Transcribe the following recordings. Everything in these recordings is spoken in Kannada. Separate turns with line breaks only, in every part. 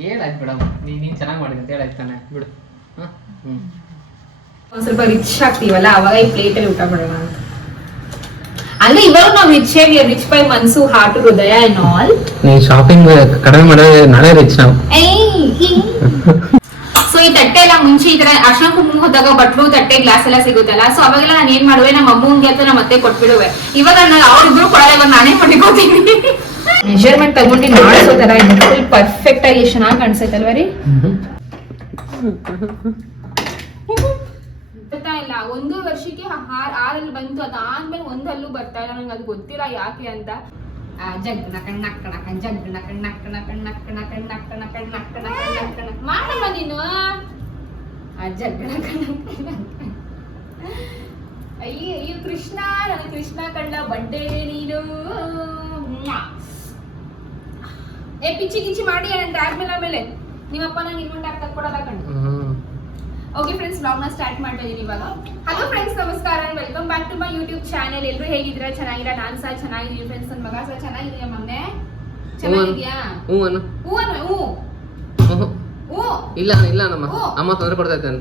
ಹೇಳಾಯ್ತು ಬಿಡಮ್ಮ. ನೀ ನೀನು ಚೆನ್ನಾಗಿ ಮಾಡಿದೆ ಅಂತ ಹೇಳಾಯ್ತು ತಾನೆ. ಬಿಡು. ಹಾಂ? ಹ್ಞೂ
ಒಂದ್ ಸ್ವಲ್ಪ ರಿಚ್ ಆಗ್ತೀವಲ್ಲ ಅವಾಗ ಈ ಪ್ಲೇಟ್ ಅಲ್ಲಿ ಊಟ ಮಾಡೋಣ ಅಂತ. ಅಂದ್ರೆ ಇವಾಗ ನಾವು ರಿಚ್ ಆಗಿ ರಿಚ್ ಬೈ ಮನ್ಸು ಹಾರ್ಟ್ ಹೃದಯ ಅಂಡ್ ಆಲ್
ನೀ ಶಾಪಿಂಗ್ ಕಡಿಮೆ ಮಾಡೋದು ನಾಳೆ ರಿಚ್ ನಾವು.
ಸೊ ಈ ತಟ್ಟೆ ಎಲ್ಲ ಮುಂಚೆ ಈ ತರ ಅರ್ಶನ ಕುಂಕುಮ ಹೋದಾಗ ಬಟ್ಲು ತಟ್ಟೆ ಗ್ಲಾಸ್ ಎಲ್ಲ ಸಿಗುತ್ತಲ್ಲ. ಸೊ ಅವಾಗೆಲ್ಲ ನಾನು ಏನ್ ಮಾಡುವೆ? ನಮ್ಮ ಅಮ್ಮಂಗೆ ಅಥವಾ ನಮ್ಮ ಮತ್ತೆ ಕೊಟ್ಬಿಡುವೆ. ಇವಾಗ ನಾನು ಅವ್ರಿಬ್ರು ಕೊಡಲ್ಲ ಇವಾಗ ನಾನೇ ಮಡಿಕೋತೀನಿ ಮೆಜರ್ಮೆಂಟ್ ತಗೊಂಡು ಮಾಡಿಸೋ ತರ ಇದೆ ಫುಲ್ ಪರ್ಫೆಕ್ಟ್ ಆಗಿ ಚೆನ್ನಾಗಿ ಕಾಣಿಸುತ್ತೆ ಅಲ್ವಾ ರೀ ಗೊತ್ತಾ ಇಲ್ಲ ಒಂದು ವರ್ಷಕ್ಕೆ ಹಾರ್ ಆರಲ್ಲಿ ಬಂತು ಅದಾದ್ಮೇಲೆ ಒಂದು ಹಲ್ಲು ಬರ್ತಾ ಇಲ್ಲ ನಂಗೆ ಅದು ಗೊತ್ತಿಲ್ಲ ಯಾಕೆ ಅಂತ ಜಗ್ ನಕಣ್ಣ ಕಣಕ ಜಗ್ ನಕಣ್ಣ ಕಣಕಣ್ಣ ಕಣಕಣ್ಣ ಕಣಕಣ್ಣ ಕಣಕಣ್ಣ ಕಣ ಮಾಡಮ್ಮ ನೀನು ಜಗ್ ನಕಣ್ಣ ಅಯ್ಯೋ ಅಯ್ಯೋ ಕೃಷ್ಣ ನನ್ನ ಕೃಷ್ಣ ಕಣ್ಣ ಬಡ್ಡೆ ನೀನು ಏ ಪಿಚ್ಚಿ ಗಿಚ್ಚಿ ಮಾಡಿ ಅಂತ ಟ್ಯಾಗ್ ಮೇಲೆ ಆಮೇಲೆ ನಿಮ್ಮಪ್ಪ ನಂಗೆ ಇನ್ನೊಂದು ಟ್ಯಾಗ್ ತಕ್ಕೊಡಲ್ಲ ಕಣ್ಣು ಓಕೆ ಫ್ರೆಂಡ್ಸ್ ಬ್ಲಾಗ್ನ ಸ್ಟಾರ್ಟ್ ಮಾಡ್ತಿದ್ದೀನಿ ಇವಾಗ. ಹಲೋ ಫ್ರೆಂಡ್ಸ್ ನಮಸ್ಕಾರ welcome back to my YouTube channel ಎಲ್ಲರೂ ಹೇಗಿದ್ದೀರಾ? ಚೆನ್ನಾಗಿರಾ ನಾನು ಸಹ ಚೆನ್ನಾಗಿದ್ದೀನಿ ಫ್ರೆಂಡ್ಸ್ ನನ್ನ ಮಗ ಸಹ ಚೆನ್ನಾಗಿದೆಯಾ ಮೊನ್ನೆ ಚೆನ್ನಾಗಿದ್ಯಾ
ಹ್ಞೂ ಅನ್ನು
ಹ್ಞೂ ಅನ್ನು ಹ್ಞೂ.
ಹ್ಞೂ.
ಹ್ಞೂ.
ಇಲ್ಲ ಇಲ್ಲ ನಮ್ಮ. ಅಮ್ಮ ತೊಂದರೆ ಕೊಡ್ತಾ ಇದ್ದಾನೆ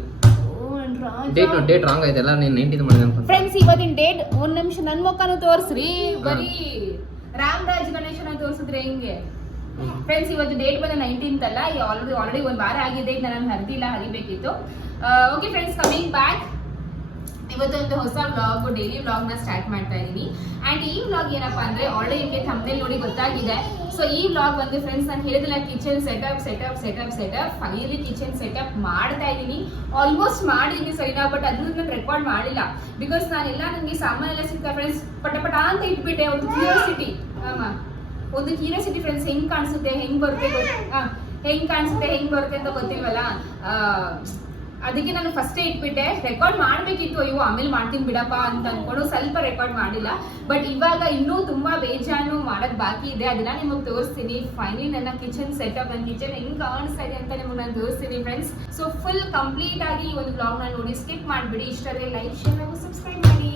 ಡೇಟ್ ಡೇಟ್ ರಾಂಗ್ ಆಯ್ತಲ್ಲ ನೀನು ನೈನ್ಟೀನ್ ಮಾಡಿದೆ ಅನ್ಕೊಂಡು.
ಫ್ರೆಂಡ್ಸ್ ಇವತ್ತಿನ ಡೇಟ್ ಒಂದ್ ನಿಮಿಷ ನನ್ ಮುಖನೂ ತೋರ್ಸ್ರಿ. ಬರೀ ರಾಮರಾಜ್ ಗಣೇಶನ ತೋರ್ಸಿದ್ರೆ ಹೆಂಗೆ? ಫ್ರೆಂಡ್ಸ್ ಇವತ್ತು ಡೇಟ್ ಬಂದ ನೈನ್ಟೀನ್ತ್ ಅಲ್ಲ ಆಲ್ರೆಡಿ ಆಲ್ರೆಡಿ ಒಂದು ವಾರ ಆಗಿದೆ ನಾನು ಹರಿದಿಲ್ಲ, ಹರಿಬೇಕಿತ್ತು. ಓಕೆ ಫ್ರೆಂಡ್ಸ್ ಕಮಿಂಗ್ ಬ್ಯಾಕ್ ಇವತ್ತು ಒಂದು ಹೊಸ ವ್ಲಾಗ್ ಡೈಲಿ ನ ಸ್ಟಾರ್ಟ್ ಮಾಡ್ತಾ ಇದ್ದೀನಿ. ಅಂಡ್ ಈ ವ್ಲಾಗ್ ಏನಪ್ಪ ಅಂದರೆ ಆಲ್ರೆಡಿ ನಿಮಗೆ ಥಂಬ್ನೇಲ್ ನೋಡಿ ಗೊತ್ತಾಗಿದೆ. ಸೊ ಈ ವ್ಲಾಗ್ ಬಂದು ಫ್ರೆಂಡ್ಸ್ ನಾನು ಹೇಳಿದಿಲ್ಲ kitchen setup setup setup setup finally kitchen setup ಮಾಡ್ತಾ ಇದ್ದೀನಿ. ಆಲ್ಮೋಸ್ಟ್ ಮಾಡಿದ್ದೀನಿ, ಸರಿನಾ ಬಟ್ ಅದನ್ನ ನಾನು ರೆಕಾರ್ಡ್ ಮಾಡಿಲ್ಲ. ಬಿಕಾಸ್ ನಾನೆಲ್ಲ ನನಗೆ ಸಾಮಾನೆಲ್ಲ ಸಿಗ್ತಾ ಫ್ರೆಂಡ್ಸ್ ಪಟ ಪಟ ಅಂತ ಇಟ್ಬಿಟ್ಟೆ, ಒಂದು ಕ್ಯೂರಿಯಾಸಿಟಿ ಆಮ ಒಂದು ಕ್ಯೂರಿಯಾಸಿಟಿ ಫ್ರೆಂಡ್ಸ್ ಹೆಂಗ್ ಕಾಣಿಸುತ್ತೆ, ಹೆಂಗ್ ಬರುತ್ತೆ ಹೆಂಗ್ ಕಾಣಿಸುತ್ತೆ, ಹೆಂಗ್ ಬರುತ್ತೆ ಅಂತ ಗೊತ್ತಿಲ್ವಲ್ಲ? ಅದಕ್ಕೆ ನಾನು ಫಸ್ಟೇ ಇಟ್ಬಿಟ್ಟೆ ರೆಕಾರ್ಡ್ ಮಾಡ್ಬೇಕಿತ್ತು, ಅಯ್ಯೋ, ಆಮೇಲೆ ಮಾಡ್ತೀನಿ ಬಿಡಪ್ಪ ಅಂತ ಅನ್ಕೊಂಡು ಸ್ವಲ್ಪ ರೆಕಾರ್ಡ್ ಮಾಡಿಲ್ಲ. ಬಟ್ ಇವಾಗ ಇನ್ನೂ ತುಂಬಾ ಬೇಜಾನು ಮಾಡೋದ್ ಬಾಕಿ ಇದೆ, ಅದನ್ನ ನಿಮಗೆ ತೋರಿಸ್ತೀನಿ. ಫೈನಲಿ ನನ್ನ ಕಿಚನ್ ಸೆಟಪ್ ನನ್ನ ಕಿಚನ್ ಹೆಂಗ್ ಕಾಣಿಸ್ತಾ ಇದೆ ಅಂತ ನಿಮಗೆ ನಾನು ತೋರಿಸ್ತೀನಿ ಫ್ರೆಂಡ್ಸ್ ಸೊ ಫುಲ್ ಕಂಪ್ಲೀಟ್ ಆಗಿ ಈ ಒಂದು ಬ್ಲಾಗ್ನ ನೋಡಿ ಸ್ಕಿಪ್ ಮಾಡ್ಬಿಡಿ. ಇಷ್ಟೇ ಲೈಕ್ ಶೇರ್ ಸಬ್ಸ್ಕ್ರೈಬ್ ಮಾಡಿ.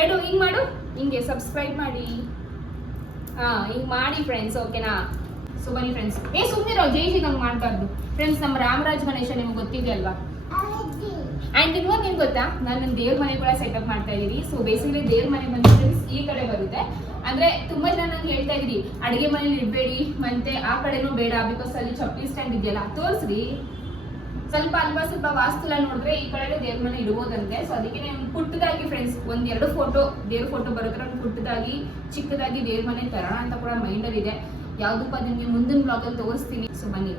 ಲಡ್ಡು, ಹಿಂಗ್ ಮಾಡು, ಹಿಂಗೆ ಸಬ್ಸ್ಕ್ರೈಬ್ ಮಾಡಿ. ಹಾ, ಹಿಂಗ್ ಮಾಡಿ ಫ್ರೆಂಡ್ಸ್ ಓಕೆನಾ ಸೊ ಬನ್ನಿ ಫ್ರೆಂಡ್ಸ್ ಏ ಸುಮ್ಮನಿರೋ ಜೈ ನಂಗೆ ಮಾಡ್ಬಾರ್ದು ಫ್ರೆಂಡ್ಸ್ ನಮ್ಮ ರಾಮರಾಜ್ ಗಣೇಶ ನಿಮ್ಗೆ ಗೊತ್ತಿದೆ ಅಲ್ವಾ? ಆ್ಯಂಡ್ ಇನ್ನೊಂದು ನಿಮ್ಗೆ ಗೊತ್ತಾ? ನಾನು ನನ್ನ ದೇವ್ರ ಮನೆ ಕೂಡ ಸೆಟಪ್ ಮಾಡ್ತಾ ಇದ್ದೀನಿ ಸೊ ಬೇಸಿಕಲಿ ದೇವ್ರ ಮನೆ ಬಂದು ಫ್ರೆಂಡ್ಸ್ ಈ ಕಡೆ ಬರುತ್ತೆ. ಅಂದ್ರೆ ತುಂಬಾ ಜನ ನಂಗೆ ಹೇಳ್ತಾ ಇದ್ರಿ ಅಡಿಗೆ ಮನೇಲಿ ಇಡಬೇಡಿ ಮತ್ತೆ ಆ ಕಡೆನೂ ಬೇಡ ಬಿಕಾಸ್ ಅಲ್ಲಿ ಚಪ್ಪಲಿ ಸ್ಟ್ಯಾಂಡ್ ಇದೆಯಲ್ಲ. ತೋರಿಸ್ರಿ. ಸ್ವಲ್ಪ ಅಲ್ವಾ, ಸ್ವಲ್ಪ ವಾಸ್ತುಲ ನೋಡಿದ್ರೆ ಈ ಕಡೆ ದೇವ್ರ ಮನೆ ಇಡ್ಬೋದಂತೆ. ಸೊ ಅದಕ್ಕೆ ನಾನು ಪುಟ್ಟದಾಗಿ ಫ್ರೆಂಡ್ಸ್ ಒಂದೆರಡು ಫೋಟೋ ದೇವ್ರ ಫೋಟೋ ಒಂದು ಪುಟ್ಟದಾಗಿ, ಚಿಕ್ಕದಾಗಿ ದೇವ್ರ ಮನೆ ತರೋಣ ಅಂತ ಕೂಡ ಮೈಂಡಲ್ಲಿ ಇದೆ. ಯಾವುದಕ್ಕೂ ಅದನ್ನ ಮುಂದಿನ ಬ್ಲಾಗಲ್ಲಿ ತೋರಿಸ್ತೀನಿ. ಸೊ ಬನ್ನಿ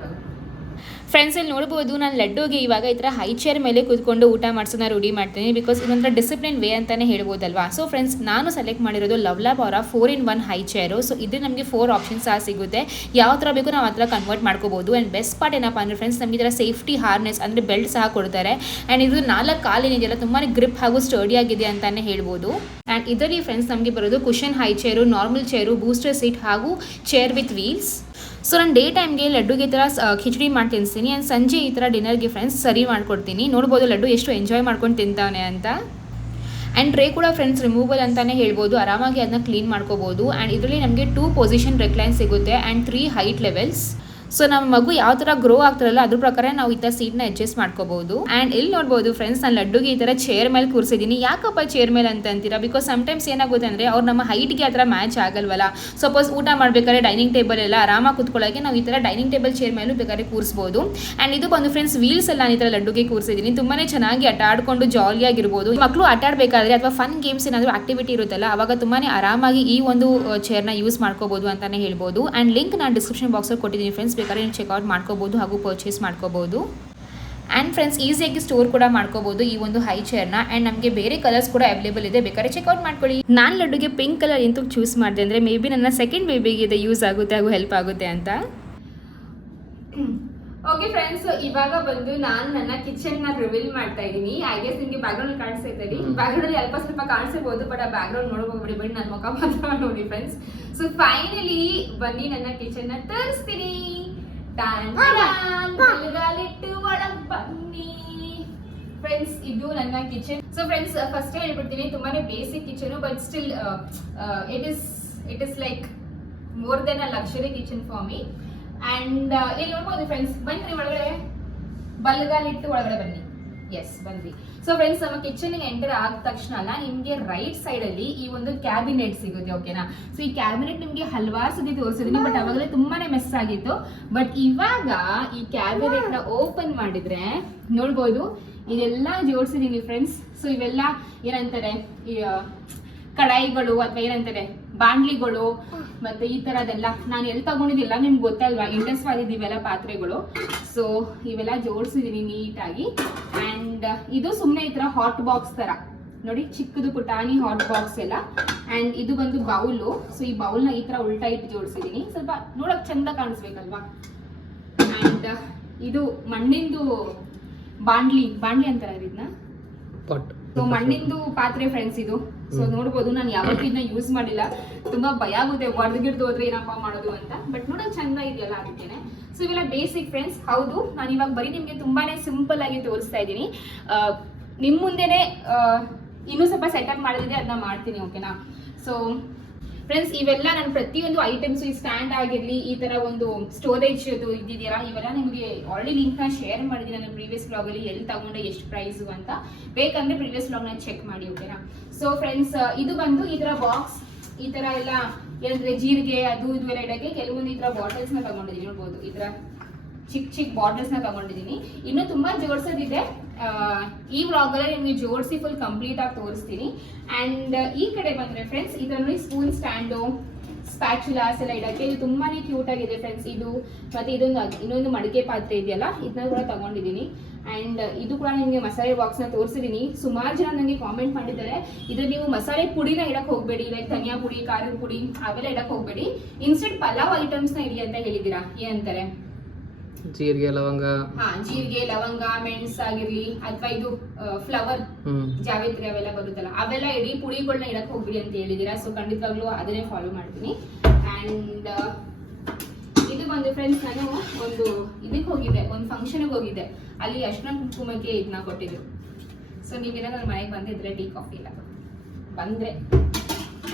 ಫ್ರೆಂಡ್ಸ್ ಇಲ್ಲಿ ನೋಡ್ಬೋದು, ನಾನು ಲಡ್ಡುಗೆ ಇವಾಗ ಈ ಥರ ಹೈ ಚೇರ್ ಮೇಲೆ ಕೂತ್ಕೊಂಡು ಊಟ ಮಾಡಿಸೋದನ್ನ ರೂಢಿ ಮಾಡ್ತೀನಿ ಬಿಕಾಸ್ ಇದೊಂಥರ ಡಿಸಿಪ್ಲಿನ್ ವೇ ಅಂತಲೇ ಹೇಳ್ಬೋದಲ್ವಾ? ಸೊ ಫ್ರೆಂಡ್ಸ್ ನಾನು ಸೆಲೆಕ್ಟ್ ಮಾಡಿರೋದು ಲವ್ಲಾಬ್ ಅವರ four in one high chair so ಇದು ನಮಗೆ ಫೋರ್ ಆಪ್ಷನ್ಸ್ ಸಹ ಸಿಗುತ್ತೆ. ಯಾವ ಥರ ಬೇಕು ನಾವು ಆ ಥರ ಕನ್ವರ್ಟ್ ಮಾಡ್ಕೋಬೋದು. ಆ್ಯಂಡ್ ಬೆಸ್ಟ್ ಪಾರ್ಟ್ ಏನಪ್ಪ ಅಂದರೆ ಫ್ರೆಂಡ್ಸ್ ನಮಗೆ ಇದರ ಸೇಫ್ಟಿ ಹಾರ್ನೆಸ್ ಅಂದರೆ ಬೆಲ್ಟ್ ಸಹ ಕೊಡ್ತಾರೆ. ಆ್ಯಂಡ್ ಇದು ನಾಲ್ಕು ಕಾಲೇನಿದೆಯಲ್ಲ ತುಂಬಾ ಗ್ರಿಪ್ ಹಾಗೂ ಸ್ಟಡಿ ಆಗಿದೆ ಅಂತಲೇ ಹೇಳ್ಬೋದು. ಆ್ಯಂಡ್ ಇದರಲ್ಲಿ ಫ್ರೆಂಡ್ಸ್ ನಮಗೆ ಬರೋದು cushion high chair normal chair booster seat ಹಾಗೂ ಚೇರ್ ವಿತ್ ವೀಲ್ಸ್ ಸೊ ನಾನು ಡೇ ಟೈಮ್ಗೆ ಲಡ್ಡುಗೆ ಈ ಥರ ಖಿಚಡಿ ಮಾಡಿ ತಿನ್ನಿಸ್ತೀನಿ ಆ್ಯಂಡ್ ಸಂಜೆ ಈ ಥರ ಡಿನ್ನರ್ಗೆ ಫ್ರೆಂಡ್ಸ್ ಸರಿ ಮಾಡ್ಕೊಡ್ತೀನಿ. ನೋಡ್ಬೋದು ಲಡ್ಡು ಎಷ್ಟು ಎಂಜಾಯ್ ಮಾಡ್ಕೊಂಡು ತಿಂತಾನೆ ಅಂತ. ಆ್ಯಂಡ್ ಟ್ರೇ ಕೂಡ ಫ್ರೆಂಡ್ಸ್ ರಿಮೂವಲ್ ಅಂತಲೇ ಹೇಳ್ಬೋದು. ಆರಾಮಾಗಿ ಅದನ್ನ ಕ್ಲೀನ್ ಮಾಡ್ಕೋಬೋದು. ಆ್ಯಂಡ್ ಇದರಲ್ಲಿ ನಮಗೆ ಟೂ ಪೊಸಿಷನ್ ರೆಕ್ಲೈನ್ ಸಿಗುತ್ತೆ and three height levels so ನಮ್ಮ ಮಗು ಯಾವ ತರ ಗ್ರೋ ಆಗ್ತಾರಲ್ಲ, ಅದ್ರ ಪ್ರಕಾರ ನಾವು ಈ ಥರ ನ ಅಡ್ಜಸ್ಟ್ ಮಾಡ್ಕೋಬಹುದು ಆ್ಯಂಡ್ ಇಲ್ಲಿ ನೋಡಬಹುದು ಫ್ರೆಂಡ್ಸ್ ನಾನು ಲಡ್ಡುಗೆ ಈ ತರ ಚೇರ್ ಮೇಲೆ ಕೂರಿಸಿದ್ದೀನಿ. ಯಾಕಪ್ಪ ಚೇರ್ ಮೇಲೆ ಅಂತ ಅಂತೀರಾ? ಬಿಕಾಸ್ ಸಮ್ಟೈಮ್ಸ್ ಏನಾಗುತ್ತೆ ಅಂದರೆ, ಅವ್ರು ನಮ್ಮ ಹೈಟ್ಗೆ ಆ ಥರ ಮ್ಯಾಚ್ ಆಗಲ್ವಲ್ಲ. ಸಪೋಸ್ ಊಟ ಮಾಡಬೇಕಾದ್ರೆ ಡೈನಿಂಗ್ ಟೇಬಲ್ ಎಲ್ಲ ಆರಾಮಾಗಿ ಕೂತ್ಕೊಳ್ಳೋಕೆ ನಾವು ಈ ಥರ ಡೈನಿಂಗ್ ಟೇಬಲ್ ಚೇರ್ ಮೇಲೂ ಬೇಕಾದ್ರೆ ಕೂರಿಸ್ಬೋದು. ಆ್ಯಂಡ್ ಇದು ಬಂದು ಫ್ರೆಂಡ್ಸ್ ವೀಲ್ಸ್ ಎಲ್ಲ ನಾನು ಈ ಥರ ಲಡ್ಡುಗೆ ಕೂರಿಸಿದ್ದೀನಿ. ತುಂಬಾನೇ ಚೆನ್ನಾಗಿ ಆಟ ಆಡ್ಕೊಂಡು ಜಾಲಿಯಾಗಿರ್ಬೋದು ಮಕ್ಕಳು ಆಟ ಆಡಬೇಕಾದ್ರೆ ಅಥವಾ ಫನ್ ಗೇಮ್ಸ್ ಏನಾದ್ರೂ ಆಕ್ಟಿವಿಟಿ ಇರುತ್ತಲ್ಲ, ಅವಾಗ ತುಂಬಾನೇ ಆರಾಮಾಗಿ ಈ ಒಂದು ಚೇರ್ನ ಯೂಸ್ ಮಾಡ್ಕೋಬಹುದು ಅಂತಲೇ ಹೇಳ್ಬೋದು. ಅಂಡ್ ಲಿಂಕ್ ನಾನು ಡಿಸ್ಕ್ರಿಪ್ಷನ್ ಬಾಕ್ಸಲ್ಲಿ ಕೊಟ್ಟಿದ್ದೀನಿ ಫ್ರೆಂಡ್ಸ್ ಬೇಕಾದ್ರೆ ನೀವು ಚೆಕ್ಔಟ್ ಮಾಡ್ಕೋಬೋದು ಹಾಗೂ ಪರ್ಚೇಸ್ ಮಾಡ್ಕೋಬೋದು. ಆ್ಯಂಡ್ ಫ್ರೆಂಡ್ಸ್ ಈಸಿಯಾಗಿ ಸ್ಟೋರ್ ಕೂಡ ಮಾಡ್ಕೋಬೋದು ಈ ಒಂದು ಹೈ ಚೇರ್ನ ಆ್ಯಂಡ್ ನಮಗೆ ಬೇರೆ ಕಲರ್ಸ್ ಕೂಡ ಅವೈಲೇಬಲ್ ಇದೆ. ಬೇಕಾದ್ರೆ ಚೆಕ್ಔಟ್ ಮಾಡ್ಕೊಳ್ಳಿ. ನಾನು ಲಡ್ಡುಗೆ ಪಿಂಕ್ ಕಲರ್ ಎಂತೂ ಚೂಸ್ ಮಾಡಿದೆ ಅಂದರೆ ಮೇ ಬಿ ನನ್ನ ಸೆಕೆಂಡ್ ಬೇಬಿಗೆ ಇದು ಯೂಸ್ ಆಗುತ್ತೆ ಹಾಗೂ ಹೆಲ್ಪ್ ಆಗುತ್ತೆ ಅಂತ.
ಓಕೆ ಫ್ರೆಂಡ್ಸ್ ಇವಾಗ ಬಂದು ನಾನು ನನ್ನ ಕಿಚನ್ನ ರಿವೀಲ್ ಮಾಡ್ತಾ ಇದ್ದೀನಿ. ಐ ಗೆಸ್ ನಿಮ್ಗೆ ಬ್ಯಾಕ್ ಗ್ರೌಂಡ್ ಕಾಣಿಸ್ತಾ
ಇದ್ದೀನಿ.
ಬ್ಯಾಕ್ ಗ್ರೌಂಡ್ ಅಲ್ಲಿ ಅಲ್ಪ ಸ್ವಲ್ಪ ಕಾಣಿಸಬಹುದು ಬಟ್ ಆ ಬ್ಯಾಕ್ ಗ್ರೌಂಡ್ ನೋಡ್ಕೊಂಡ್ಬಿಡಿ ಬನ್ನಿ ನನ್ನ ಮುಖ ಮಾತ್ರ ನೋಡಿ ಫ್ರೆಂಡ್ಸ್ ಸೊ ಫೈನಲಿ ಬನ್ನಿ ನನ್ನ ಕಿಚನ್ನ ತೋರಿಸ್ತೀನಿ. ಒಳಗ್ ಬನ್ನಿ ಫ್ರೆಂಡ್ಸ್ ಇದು ನನ್ನ ಕಿಚನ್ ಸೊ ಫ್ರೆಂಡ್ಸ್ ಫಸ್ಟ್ ಹೇಳ್ಬಿಡ್ತೀನಿ. ತುಂಬಾನೇ basic kitchen but still it is it is like more than a luxury kitchen for me and ಇಲ್ಲಿ ನೋಡ್ಬೋದು ಫ್ರೆಂಡ್ಸ್ ಬನ್ನಿ ಒಳಗಡೆ. ಬಲ್ಗಾಲಿಟ್ಟು ಒಳಗಡೆ ಬನ್ನಿ. ಎಸ್ ಬಂದ್ರಿ ಸೊ ಫ್ರೆಂಡ್ಸ್ ನಮ್ಮ ಕಿಚನ್ ಎಂಟರ್ ಆದ ತಕ್ಷಣ ಅಲ್ಲ ನಿಮ್ಗೆ ರೈಟ್ ಸೈಡ್ ಅಲ್ಲಿ ಈ ಒಂದು ಕ್ಯಾಬಿನೆಟ್ ಸಿಗುತ್ತೆ ಓಕೆನಾ ಸೊ ಈ ಕ್ಯಾಬಿನೆಟ್ ನಿಮ್ಗೆ ಹಲವಾರು ಸುದ್ದಿ ತೋರಿಸಿದೀನಿ ಬಟ್ ಅವಾಗಲೇ ತುಂಬಾನೇ ಮೆಸ್ ಆಗಿತ್ತು. ಬಟ್ ಇವಾಗ ಈ ಕ್ಯಾಬಿನೆಟ್ನ ಓಪನ್ ಮಾಡಿದ್ರೆ ನೋಡ್ಬೋದು ಇದೆಲ್ಲ ಜೋಡಿಸಿದೀನಿ ಫ್ರೆಂಡ್ಸ್ ಸೊ ಇವೆಲ್ಲ ಏನಂತಾರೆ ಈ ಕಡಾಯಿಗಳು ಅಥವಾ ಏನಂತಾರೆ ಬಾಂಡ್ಲಿಗಳು ಮತ್ತೆ ಈ ತರದೆಲ್ಲ ನಾನು ಎಲ್ಲಿ ತಗೊಂಡಿದ್ದಿಲ್ಲ ನಿಮ್ಗೆ ಗೊತ್ತಲ್ವಾ ಇಂಡಸ್ ಇವೆಲ್ಲ ಪಾತ್ರೆಗಳು. ಸೊ ಇವೆಲ್ಲ ಜೋಡಿಸಿದೀನಿ ನೀಟಾಗಿ. ಅಂಡ್ ಇದು ಸುಮ್ಮನೆ ಈ ತರ ಹಾಟ್ ಬಾಕ್ಸ್ ತರ. ನೋಡಿ, ಚಿಕ್ಕದು ಪುಟಾಣಿ ಹಾಟ್ ಬಾಕ್ಸ್ ಎಲ್ಲ. ಅಂಡ್ ಇದು ಬಂದು ಬೌಲು. ಸೊ ಈ ಬೌಲ್ನ ಈ ತರ ಉಲ್ಟಾ ಇಟ್ಟು ಜೋಡಿಸಿದೀನಿ. ಸ್ವಲ್ಪ ನೋಡಕ್ ಚಂದ ಕಾಣಿಸ್ಬೇಕಲ್ವಾ? ಅಂಡ್ ಇದು ಮಣ್ಣಿಂದು ಬಾಂಡ್ಲಿ ಬಾಂಡ್ಲಿ ಅಂತಾರ ಇದನ್ನ? ಸೊ ಮಣ್ಣಿಂದು ಪಾತ್ರೆ ಫ್ರೆಂಡ್ಸ್ ಇದು. ಸೊ ನೋಡ್ಬೋದು ನಾನು ಯಾವತ್ತೂ ಇದನ್ನ ಯೂಸ್ ಮಾಡಿಲ್ಲ. ತುಂಬಾ ಭಯ ಆಗುತ್ತೆ ಹೊಡೆದ್ಗಿಡ್ದು ಹೋದ್ರೆ ಏನಪ್ಪ ಮಾಡೋದು ಅಂತ. ಬಟ್ ನೋಡೋದು ಚಂದ ಇದೆಯಲ್ಲ ಅದಕ್ಕೇನೆ. ಸೊ ಇವೆಲ್ಲ ಬೇಸಿಕ್ ಫ್ರೆಂಡ್ಸ್ ಹೌದು ನಾನು ಇವಾಗ ಬರೀ ನಿಮ್ಗೆ ತುಂಬಾನೇ ಸಿಂಪಲ್ ಆಗಿ ತೋರಿಸ್ತಾ ಇದ್ದೀನಿ. ನಿಮ್ ಮುಂದೆನೆ ಇನ್ನೂ ಸ್ವಲ್ಪ ಸೆಟಪ್ ಮಾಡಿದ್ರೆ ಅದನ್ನ ಮಾಡ್ತೀನಿ ಓಕೆನಾ ಸೊ ಫ್ರೆಂಡ್ಸ್ ಇವೆಲ್ಲ ನಾನು ಪ್ರತಿಯೊಂದು ಐಟಮ್ಸ್ ಈ ಸ್ಟ್ಯಾಂಡ್ ಆಗಿರಲಿ, ಈ ತರ ಒಂದು ಸ್ಟೋರೇಜ್ ಇದ್ದಿದೆಯಲ್ಲ, ಇವೆಲ್ಲ ನಿಮಗೆ ಆಲ್ರೆಡಿ ಲಿಂಕ್ನ ಶೇರ್ ಮಾಡಿದ್ದೀನಿ ನನ್ನ ಪ್ರೀವಿಯಸ್ ಬ್ಲಾಗ್ ಅಲ್ಲಿ, ಎಲ್ಲಿ ತಗೊಂಡೆ, ಎಷ್ಟು ಪ್ರೈಸ್ ಅಂತ. ಬೇಕಂದ್ರೆ ಪ್ರೀವಿಯಸ್ ಬ್ಲಾಗ್ನ ಚೆಕ್ ಮಾಡಿ ಓಕೆನಾ ಸೊ ಫ್ರೆಂಡ್ಸ್ ಇದು ಬಂದು ಈ ತರ ಬಾಕ್ಸ್ ಈ ತರ ಎಲ್ಲ ಏನಂದ್ರೆ ಜೀರಿಗೆ, ಅದು, ಇದು ಎಲ್ಲ ಇಡಕ್ಕೆ ಕೆಲವೊಂದು ಈ ತರ ಬಾಟಲ್ಸ್ನ ತಗೊಂಡಿದ್ದೀನಿ, ನೋಡ್ಬೋದು. ಈ ತರ ಚಿಕ್ಕ ಚಿಕ್ಕ ಬಾಟಲ್ಸ್ನ ತಗೊಂಡಿದ್ದೀನಿ. ಇನ್ನೂ ತುಂಬಾ ಜೋಡಿಸೋದಿದೆ. ಈ ವ್ಲಾಗ್ ಅಲ್ಲಿ ನಿಮ್ಗೆ ಜೋಡಿಸಿ ಫುಲ್ ಕಂಪ್ಲೀಟ್ ಆಗಿ ತೋರಿಸ್ತೀನಿ. ಅಂಡ್ ಈ ಕಡೆ ಬಂದ್ರೆ ಫ್ರೆಂಡ್ಸ್ ಇದನ್ನು ಸ್ಪೂನ್ ಸ್ಟ್ಯಾಂಡು ಸ್ಪ್ಯಾಚುಲಾಸ್ ಎಲ್ಲ ಇಡಕ್ಕೆ ಇದು ತುಂಬಾನೇ ಕ್ಯೂಟ್ ಆಗಿದೆ ಫ್ರೆಂಡ್ಸ್ ಇದು ಮತ್ತೆ ಇದೊಂದು ಇನ್ನೊಂದು ಮಡಿಕೆ ಪಾತ್ರೆ ಇದೆಯಲ್ಲ, ಇದನ್ನ ಕೂಡ ತಗೊಂಡಿದ್ದೀನಿ. ಅಂಡ್ ಇದು ಕೂಡ ನಿಮಗೆ ಮಸಾಲೆ ನ ತೋರಿಸಿದೀನಿ. ಸುಮಾರು ಜನ ನನಗೆ ಕಾಮೆಂಟ್ ಮಾಡಿದ್ದಾರೆ, ಇದು ನೀವು ಮಸಾಲೆ ಪುಡಿನ ಇಡಕ್ ಹೋಗಬೇಡಿ ಲೈಕ್ ಧನಿಯಾ ಪುಡಿ, ಖಾರದ ಪುಡಿ, ಅವೆಲ್ಲ ಇಡಕ್ ಹೋಗ್ಬೇಡಿ. ಇನ್ಸ್ಟೆಂಟ್ ಪಲಾವ್ ಐಟಮ್ಸ್ನ ಇಡಿ ಅಂತ ಹೇಳಿದ್ದೀರಾ? ಏನಂತಾರೆ
ಜೀರಿಗೆ ಲವಂಗ.
ಹಾ ಜೀರಿಗೆ ಲವಂಗ ಮೆಣಸ್ ಆಗಿರ್ಲಿ ಅಥವಾ ಇದು ಫ್ಲವರ್ ಜಾವಿತ್ರಿ ಅವೆಲ್ಲ ಬರುತ್ತಲ್ಲ ಅವೆಲ್ಲ ಇಡೀ ಪುಡಿಗಳನ್ನ ಇಡಕ್ ಹೋಗ್ಬಿಡಿ ಅಂತ ಹೇಳಿದೀರಾ ಸೊ ಖಂಡಿತವಾಗ್ಲೂ ಅದನ್ನೇ ಫಾಲೋ ಮಾಡ್ತೀನಿ. ಅಂಡ್ ಇದು ಬಂದು ಫ್ರೆಂಡ್ಸ್ ನಾನು ಒಂದು ಇದಕ್ಕೆ ಹೋಗಿದ್ದೆ ಒಂದು ಫಂಕ್ಷನ್ಗೆ ಹೋಗಿದ್ದೆ. ಅಲ್ಲಿ ಅರ್ಶನ ಕುಂಕುಮಕ್ಕೆ ಇದನ್ನ ಕೊಟ್ಟಿದ್ರು. ಸೊ ನೀವೇನೋ ನನ್ನ ಮನೆಗೆ ಬಂದಿದ್ರೆ ಟೀ ಕಾಫಿ ಇಲ್ಲ ಬಂದ್ರೆ.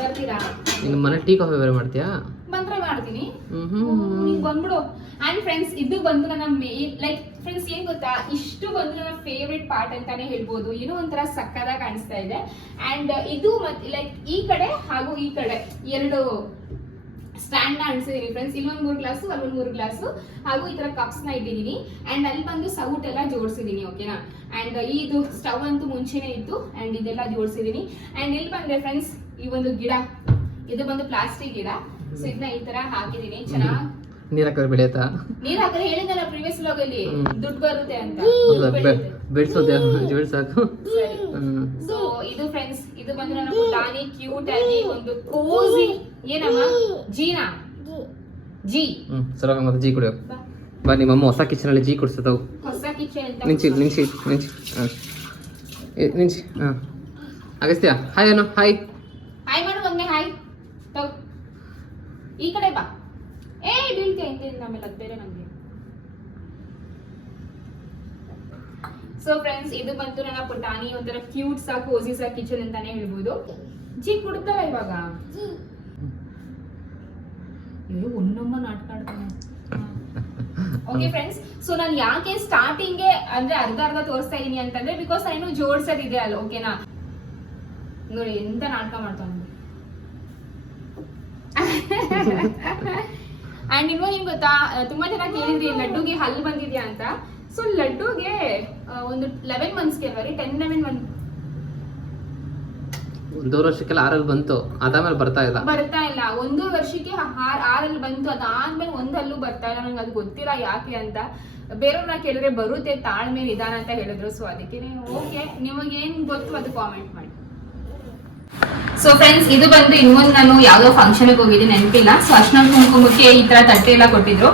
ಬರ್ತೀರಾ?
ಇನ್ನು ಮನೆ ಟೀ ಕಾಫಿ ಬೇರೆ ಮಾಡ್ತೀಯಾ?
ಬಂದ್ರೆ ಮಾಡ್ತೀನಿ. ಬಂದ್ಬಿಡು. ಅಂಡ್ ಫ್ರೆಂಡ್ಸ್ ಇದು ಬಂದು ನನ್ನ ಮೇನ್ ಲೈಕ್ ಫ್ರೆಂಡ್ಸ್ ಏನ್ ಗೊತ್ತಾ? ಇಷ್ಟು ಬಂದು ನನ್ನ ಫೇವ್ರೆಟ್ ಪಾರ್ಟ್ ಅಂತಾನೆ ಹೇಳ್ಬೋದು. ಏನೋ ಒಂಥರ ಸಕ್ಕದಾಗ ಕಾಣಿಸ್ತಾ ಇದೆ. ಅಂಡ್ ಇದು ಮತ್ತೆ ಲೈಕ್ ಈ ಕಡೆ ಹಾಗೂ ಈ ಕಡೆ ಎರಡು ಸ್ಟ್ಯಾಂಡ್ನ ಅಣಿಸಿದೀನಿ ಫ್ರೆಂಡ್ಸ್ ಇಲ್ಲೊಂದು ಮೂರು ಗ್ಲಾಸು ಅಲ್ಲೊಂದು ಮೂರು ಗ್ಲಾಸು ಹಾಗೂ ಈ ತರ ಕಪ್ಸ್ನ ಇಟ್ಟಿದ್ದೀನಿ ಅಂಡ್ ಅಲ್ಲಿ ಬಂದು ಸೌಟ್ ಎಲ್ಲ ಜೋಡಿಸಿದೀನಿ ಓಕೆನಾ ಅಂಡ್ ಇದು ಸ್ಟವ್ ಅಂತೂ ಮುಂಚೆನೆ ಇತ್ತು. ಅಂಡ್ ಇದೆಲ್ಲ ಜೋಡಿಸಿದೀನಿ. ಅಂಡ್ ಇಲ್ಲಿ ಬಂದ್ರೆ ಫ್ರೆಂಡ್ಸ್ ಈ ಒಂದು ಗಿಡ ಇದು ಬಂದು ಪ್ಲಾಸ್ಟಿಕ್ ಗಿಡ. ಸೊ ಇದನ್ನ ಈ ತರ ಹಾಕಿದೀನಿ. ಚೆನ್ನಾಗ್
ನೀರ್ ಹಾಕಿದ್ರೆ ಬೆಳೆಯತ್ತಾ?
ನೀರ್ ಹಾಕಿದ್ರೆ ಹೇಳಿದಲ್ಲ ಪ್ರಿವಿಯಸ್ ವ್ಲಾಗ್ ಅಲ್ಲಿ
ಹ್ಮ್.
ದುಡ್ಡು ಬರುತ್ತೆ ಅಂತ.
ಬೆಡ್ಸೋದೆ ಹ್ಮ್.
ಸೊ ಇದು ಫ್ರೆಂಡ್ಸ್ ಇದು ಬಂದ್ರೆ ನನ್ನ ಪುಟಾಣಿ ಕ್ಯೂಟ್ ಆಗಿ ಒಂದು ಕೋಸಿ ಏನಮ್ಮ? ಜೀನಾ. ಜಿ.
ಹ್ಮ್. ಸರಿ ಮತ್ತೆ ಜೀ ಕುಡಿಯೋ.
ಬಾ.
ನಿಮ್ಮ ಅಮ್ಮ ಹೊಸ ಕಿಚನ್ ಅಲ್ಲಿ ಜೀ ಕುಡಿಸ್ತದವು
ಹೊಸ ಕಿಚನ್ ಅಂತ
ನಿಂಚಿ ನಿಂಚಿ ನಿಂಚಿ. ನಿಂಚಿ. ಹಾಂ. ಅಗಸ್ತ್ಯ ಹಾಯ್ ಅನು ಹಾಯ್
ಮಾಡು ಒಮ್ಮೆ ಹಾಯ್ ತಗೋ ಈ ಕಡೆ ಬಾ. ಏ, ಬೀಳ್ತೀಯ ಹಿಂದೆ ಆಮೇಲೆ ಅದು ಬೇರೆ ನಮ್ಗೆ. ಸೊ ಫ್ರೆಂಡ್ಸ್ ಇದು ಬಂತು ನನ್ನ ಪುಟಾಣಿ, ಒಂಥರ ಕ್ಯೂಟ್ ಸಾ ಕೋಸಿ ಸಾ ಕಿಚನ್ ಅಂತಾನೆ ಹೇಳ್ಬೋದು. ಜಿ ಕುಡ್ತಾರ ಇವಾಗ? ಅಯ್ಯೋ ಒಂದೊಮ್ಮ ನಾಟಕ ಓಕೆ ಫ್ರೆಂಡ್ಸ್ ಸೊ ನಾನು ಯಾಕೆ ಸ್ಟಾರ್ಟಿಂಗ್ಗೆ ಅಂದ್ರೆ ಅರ್ಧ ಅರ್ಧ ತೋರಿಸ್ತಾ ಇದೀನಿ ಅಂತಂದ್ರೆ ಬಿಕಾಸ್ ನಾನು ಜೋಡ್ಸೋದಿದೆ ಅಲ್ಲ ಓಕೆನಾ ನೋಡಿ, ಎಂತ ನಾಟಕ ಮಾಡ್ತಾನೆ ಅಂಡ್ ಇನ್ನೂ ಏನ್ ಗೊತ್ತಾ ತುಂಬಾ ಜನ ಕೇಳಿದ್ರಿ ಲಡ್ಡುಗೆ ಹಲ್ಲು ಬಂದಿದ್ಯಾ ಅಂತ. ಸೊ ಲಡ್ಡುಗೆ ಒಂದು ಲೆವೆನ್ ಮಂತ್ಸ್ಗೆ ಅಲ್ವಾ ರೀ? ಟೆನ್ ಲೆವೆನ್ ಮಂತ್
ಒಂದೂವರೆ ವರ್ಷಕ್ಕೆಲ್ಲ ಆರಲ್ಲಿ ಬಂತು. ಅದಾದ್ಮೇಲೆ ಬರ್ತಾ ಇಲ್ಲ.
ಬರ್ತಾ ಇಲ್ಲ. ಒಂದು ವರ್ಷಕ್ಕೆ ಆರ್ ಆರಲ್ಲಿ ಬಂತು. ಅದಾದ್ಮೇಲೆ ಒಂದಲ್ಲೂ ಹಲ್ಲು ಬರ್ತಾ ಇಲ್ಲ. ನಂಗೆ ಅದು ಗೊತ್ತಿಲ್ಲ ಯಾಕೆ ಅಂತ. ಬೇರೆಯವ್ರನ್ನ ಕೇಳಿದ್ರೆ ಬರುತ್ತೆ ತಾಳ್ಮೆ ನಿಧಾನ ಅಂತ ಹೇಳಿದ್ರು. ಸೊ ಅದಕ್ಕೆ ಓಕೆ ನಿಮಗೆ ಏನ್ ಗೊತ್ತು ಅದು ಕಾಮೆಂಟ್ ಮಾಡಿ. ಸೊ ಫ್ರೆಂಡ್ಸ್ ಇದು ಬಂದು ಇನ್ನೊಂದು ನಾನು ಯಾವ್ದೋ ಫಂಕ್ಷನ್ ಹೋಗಿದ್ದೀನಿ ನೆನಪಿಲ್ಲ. ಸೊ ಅರ್ಶನ ಕುಂಕುಮಕ್ಕೆ ಈ ತರ ತಟ್ಟೆ ಎಲ್ಲ ಕೊಟ್ಟಿದ್ರು.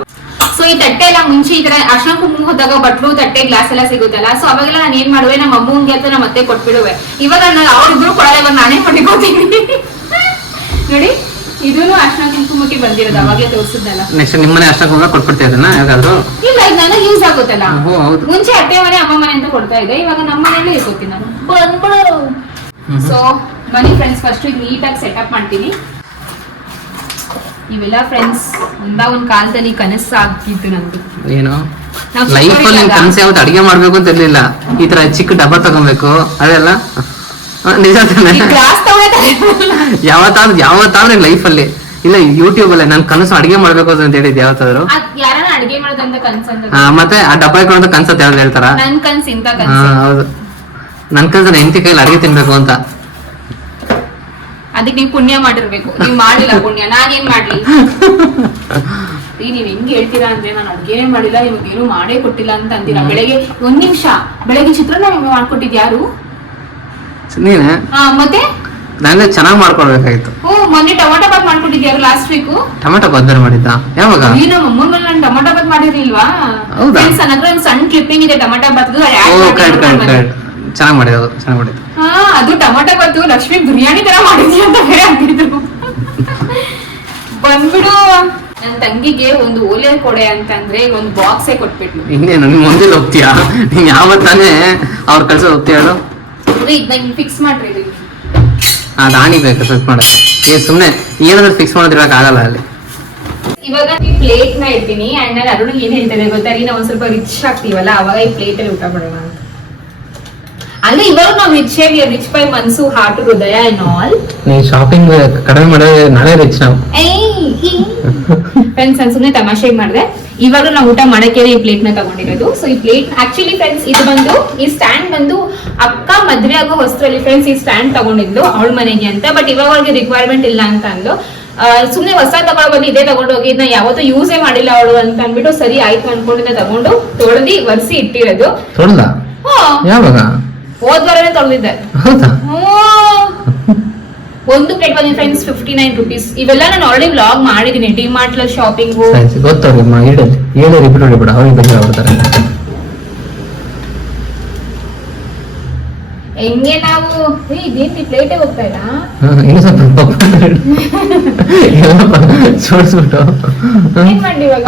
ಸೊ ಈ ತಟ್ಟೆ ಎಲ್ಲ ಮುಂಚೆ ಈ ತರ ಅರ್ಶನ ಕುಂಕುಮ ಹೋದಾಗ ಬಟ್ಲು ತಟ್ಟೆ ಗ್ಲಾಸ್ ಎಲ್ಲ ಸಿಗುತ್ತಲ್ಲ ಸೊ ಅವಾಗೆಲ್ಲ ನಾನು ಏನ್ ಮಾಡುವೆ ನಮ್ಮ ಅಮ್ಮಂಗೆ ಅಂತ ನಮ್ಮ ಮತ್ತೆ ಕೊಟ್ಬಿಡುವೆ. ಇವಾಗ ನಾನು ಅವ್ರಿಬ್ರು ಕೊಡಲ್ಲ ಇವಾಗ ನಾನೇ ಮಡಿಕೋತೀನಿ ನೋಡಿ ಇದನ್ನು ಅರ್ಶನ ಕುಂಕುಮಕ್ಕೆ ಬಂದಿರೋದು ಅವಾಗಲೇ ತೋರಿಸಿದ್ದಲ್ಲ
ನೆಕ್ಸ್ಟ್ ನಿಮ್ಮನೆ ಅರ್ಶನ ಕುಂಕುಮ ಕೊಟ್ಬಿಡ್ತಾ ಇದನ್ನ ಯಾವ್ದಾದ್ರು?
ಇಲ್ಲ ಇದು ನನಗೆ ಯೂಸ್ ಆಗುತ್ತಲ್ಲ. ಮುಂಚೆ ಅತ್ತೆ ಮನೆ ಅಮ್ಮ ಮನೆ ಅಂತ ಕೊಡ್ತಾ ಇದೆ ಇವಾಗ ನಮ್ಮ ಮನೆಯಲ್ಲೇ ಇರ್ಕೋತೀನಿ ನಾನು. ಬಂದ್ಬಿಡು. ಸೊ ಬನ್ನಿ ಫ್ರೆಂಡ್ಸ್ ಫಸ್ಟ್ ನೀಟಾಗಿ ಸೆಟಪ್ ಮಾಡ್ತೀನಿ. ಇವೆಲ್ಲ ಫ್ರೆಂಡ್ಸ್ ಒಂದ ಒಂದು ಕಾಲದಲ್ಲಿ ಕನಸು ಆಗ್ತಿತ್ತು ನಂದು.
ಏನು? ಲೈಫ್ ಅಲ್ಲಿ ಕನಸು ಯಾವತ್ತು ಅಡಿಗೆ ಮಾಡ್ಬೇಕು ಅಂತ ಇರ್ಲಿಲ್ಲ. ಈ ತರ ಚಿಕ್ಕ ಡಬ್ಬ ತಗೊಬೇಕು. ಅದೆಲ್ಲ? ನಿಜ ಯಾವತ್ತಾದ್ರೂ ಯಾವತ್ತಾದ್ರೂ ಲೈಫ್ ಅಲ್ಲಿ. ಇಲ್ಲ ಯೂಟ್ಯೂಬ್ ಅಲ್ಲೇ ನನ್ ಕನಸು ಅಡಿಗೆ ಮಾಡ್ಬೇಕು ಅಂತ ಹೇಳಿದ್ ಯಾವತ್ತಾದ್ರು? ಮತ್ತೆ ಆ ಡಬ್ಬ ಇಟ್ಕೊಂಡ ಕನ್ಸತ್ ಯಾವ್ದು ಹೇಳ್ತಾರ?
ನನ್ ಕನ್ಸ
ಹೆಂಡತಿ ಕೈಲಿ ಅಡಿಗೆ ತಿನ್ಬೇಕು ಅಂತ.
ಅದಕ್ಕೆ ನೀವು ಪುಣ್ಯ ಮಾಡಿರ್ಬೇಕು. ನೀವು ಮಾಡಿಲ್ಲ ಪುಣ್ಯ ನಾನೇನ್ ಮಾಡ್ಲಿ? ನೀವ್ ಹೆಂಗ್ ಹೇಳ್ತೀರಾ ಅಂದ್ರೆ ನಾನು ಅಡ್ಗೆನೇ ಮಾಡಿಲ್ಲ ನಿಮ್ಗೆ ಏನು ಮಾಡೇ ಕೊಟ್ಟಿಲ್ಲ ಅಂತ ಅಂದಿರಾ ಬೆಳಗ್ಗೆ ಒಂದ್ ನಿಮಿಷ ಬೆಳಗ್ಗೆ ಚಿತ್ರಾನ್ನ ಮಾಡ್ಕೊಟ್ಟಿದ್ ಯಾರು?
ನೀನೆ?
ಹಾ ಮತ್ತೆ?
ನಾನೇ ಚೆನ್ನಾಗಿ ಮಾಡ್ಕೊಳ್ಬೇಕಾಗಿತ್ತು.
ಓ ಮೊನ್ನೆ ಟೊಮಾಟೊ ಬಾತ್ ಮಾಡ್ಕೊಟ್ಟಿದ್ಯಾರು ಲಾಸ್ಟ್ ವೀಕ್
ಟೊಮೆಟೊ ಬದ್ದರ್ ಮಾಡಿದ್ದ? ಯಾವಾಗ?
ಈ ನಮ್ಮ ಅಮ್ಮನ ಮೇಲೆ ನಾನು ಟೊಮಾಟೊ ಬಾತ್ ಮಾಡಿರ್ಲಿಲ್ವಾ?
ಹೌದಾ?
Friends, ನನ್ನ ಹತ್ರ ಒಂದ್ ಸಣ್ಣ ಕ್ಲಿಪ್ಪಿಂಗ್ ಇದೆ ಟೊಮಾಟೊ ಬಾತ್
ಚೆನ್ನಾಗಿ ಕರೆಕ್ಟ್ ಚೆನ್ನಾಗ್ ಮಾಡಿದ್ದು.
ಹಾ ಅದು ಟೊಮೊಟೊ ಗೊತ್ತು ಲಕ್ಷ್ಮಿ ಬಿರಿಯಾನಿ ತರ ಮಾಡಿದ್ವಿ ಅಂತ ಬೇರೆ ಆಗಿದ್ರು ಬಂದ್ಬಿಡು. ನನ್ನ ತಂಗಿಗೆ ಒಂದು ಓಲೆ ಕೊಡೆ ಅಂತಂದ್ರೆ ಒಂದ್ ಬಾಕ್ಸೇ ಕೊಟ್ಬಿಟ್ಲು.
ಇನ್ನೇನು ನೀನ್ ಮುಂದೆ ಹೋಗ್ತೀಯಾ? ನೀನ್ ಯಾವತ್ತಾನೆ ಅವ್ರ ಕಳ್ಸೋದು ಹೋಗ್ತೀಯ ಹೇಳು?
ಅಂದ್ರೆ ಈಗ ನಂಗೆ ಫಿಕ್ಸ್ ಮಾಡ್ರಿ ಆ
ದಾಣಿ ಆಣಿ ಬೇಕು? ಫಿಕ್ಸ್ ಮಾಡಕ್ಕೆ ಏ ಸುಮ್ನೆ ಏನಾದ್ರು ಫಿಕ್ಸ್ ಮಾಡೋದಿರಕ್ ಆಗಲ್ಲ ಅಲ್ಲಿ.
ಇವಾಗ ನೀ ಪ್ಲೇಟ್ನ ಇಡ್ತೀನಿ. ಅಂಡ್ ನಾನು ಅರುಣ ಏನ್ ಹೇಳ್ತಾರೆ ಗೊತ್ತಾ? ರೀ ನಾವು ಒಂದ್ ಸ್ವಲ್ಪ ರಿಚ್ ಆಗ್ತೀವಲ್ಲ ಅವಾಗ ಈ ಪ್ಲೇಟ್ ಅಲ್ಲಿ ಊಟ ಮಾಡೋಣ ಅಂತ. ಅಂದ್ರೆ ಇವಾಗ ನಾವು ರಿಚ್ ಆಗಿ ರಿಚ್ ಬೈ ಮನ್ಸು ಹಾರ್ಟ್ ಹೃದಯ ಅಂಡ್ ಆಲ್
ನೀ ಶಾಪಿಂಗ್ ಕಡಿಮೆ ಮಾಡಿದ್ರೆ ನಾಳೆ ರಿಚ್ ನಾವು.
ಫ್ರೆಂಡ್ಸ್ ನಾನು ಸುಮ್ಮನೆ ತಮಾಷೆ ಮಾಡಿದೆ. ಇವಾಗ ನಾವು ಊಟ ಮಾಡಕ್ಕೆ ಈ ಪ್ಲೇಟ್ನ ತಗೊಂಡಿರೋದು. ಸೊ ಈ ಪ್ಲೇಟ್ ಆಕ್ಚುಲಿ ಫ್ರೆಂಡ್ಸ್ ಇದು ಬಂದು ಈ ಸ್ಟ್ಯಾಂಡ್ ಬಂದು ಅಕ್ಕ ಮದ್ವೆ ಆಗೋ ಹೊಸರಲ್ಲಿ ಫ್ರೆಂಡ್ಸ್ ಈ ಸ್ಟ್ಯಾಂಡ್ ತಗೊಂಡಿದ್ಲು ಅವಳ ಮನೆಗೆ ಅಂತ. ಬಟ್ ಇವಾಗ ಅವಳಿಗೆ ರಿಕ್ವೈರ್ಮೆಂಟ್ ಇಲ್ಲ ಅಂತ ಅಂದು ಸುಮ್ನೆ ಹೊಸ ತಗೊಳ್ಬೋದು ಇದೇ ತಗೊಂಡೋಗಿ ಇದನ್ನ ಯಾವತ್ತೂ ಯೂಸೇ ಮಾಡಿಲ್ಲ ಅವಳು ಅಂತ ಅಂದ್ಬಿಟ್ಟು ಸರಿ ಆಯ್ತು ಅನ್ಕೊಂಡಿದ್ದ ತಗೊಂಡು ತೊಳೆದಿ ಒರೆಸಿ ಇಟ್ಟಿರೋದು.
ಯಾವಾಗ?
ಹೋದ್ ತಂದಿದ್ದೆ. ತೊಳೆದಿದ್ದೆ ಒಂದು ಪ್ಲೇಟ್ ಬಂದಿದೆ ಫ್ರೆಂಡ್ಸ್ ಫಿಫ್ಟಿ ನೈನ್ ರುಪೀಸ್ ಇವೆಲ್ಲ ನಾನು ಆಲ್ರೆಡಿ ವ್ಲಾಗ್ ಮಾಡಿದೀನಿ. ಡಿ ಮಾರ್ಟ್ ಲ
ಶಾಪಿಂಗ್ ಗೊತ್ತವ್ರಿಗೆ ಹೇಳಿ ಹೇಳಿ ರಿಪೀಟ್ ಹೊಡಿಬೇಡ ಅವ್ರಿಗೆ ಬಗ್ಗೆ ಆಗ್ಬಿಡ್ತಾರೆ
ಹೆಂಗೆ ನಾವು ಇದೇನು ಪ್ಲೇಟೇ ಹೋಗ್ತಾ ಇಲ್ಲ
ಸ್ವಲ್ಪ ಸೋಡ್ಸ್ಬಿಟ್ಟು.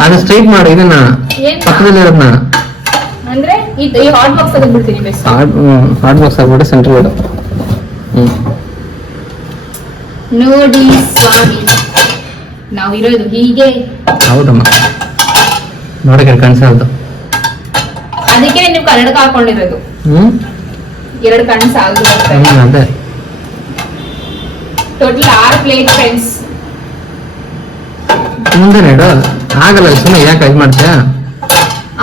ಅದು ಸ್ಟ್ರೈಟ್ ಮಾಡಿ ಇದನ್ನ. ಪಕ್ಕದಲ್ಲಿ ಇರೋದನ್ನ
ಅಂದ್ರೆ ಈ ಹಾಟ್ ಬಾಕ್ಸ್ ತೆಗೆದ್ಬಿಡ್ತೀನಿ ಬೆಸ್ಟ್
ಹಾಟ್ ಬಾಕ್ಸ್ ಆಗ್ಬಿಟ್ಟು ಸೆಂಟ್ರಲ್ ಇಡು ಹ್ಮ್.
ನೋಡಿ ಸ್ವಾಮಿ ನಾವು ಇರೋದು ಹೀಗೆ.
ಹೌದಮ್ಮ. ನೋಡಕ್ಕೆ ಕಾಣಿಸಲ್ದು
ಅದಕ್ಕೆ ನೀವು ಕನ್ನಡಕ ಹಾಕೊಂಡಿರೋದು.
ಹ್ಮ್.
ಎರಡು ಕಣ್ಣು ಸಾಲದು
ಅದೇ.
ಟೋಟಲ್ ಆರು ಪ್ಲೇಟ್ ಫ್ರೆಂಡ್ಸ್
ಮುಂದೆ ಇಡು ಆಗಲ್ಲ ಸುಮ್ಮನೆ ಯಾಕೆ ಇದು ಮಾಡ್ತೀಯಾ?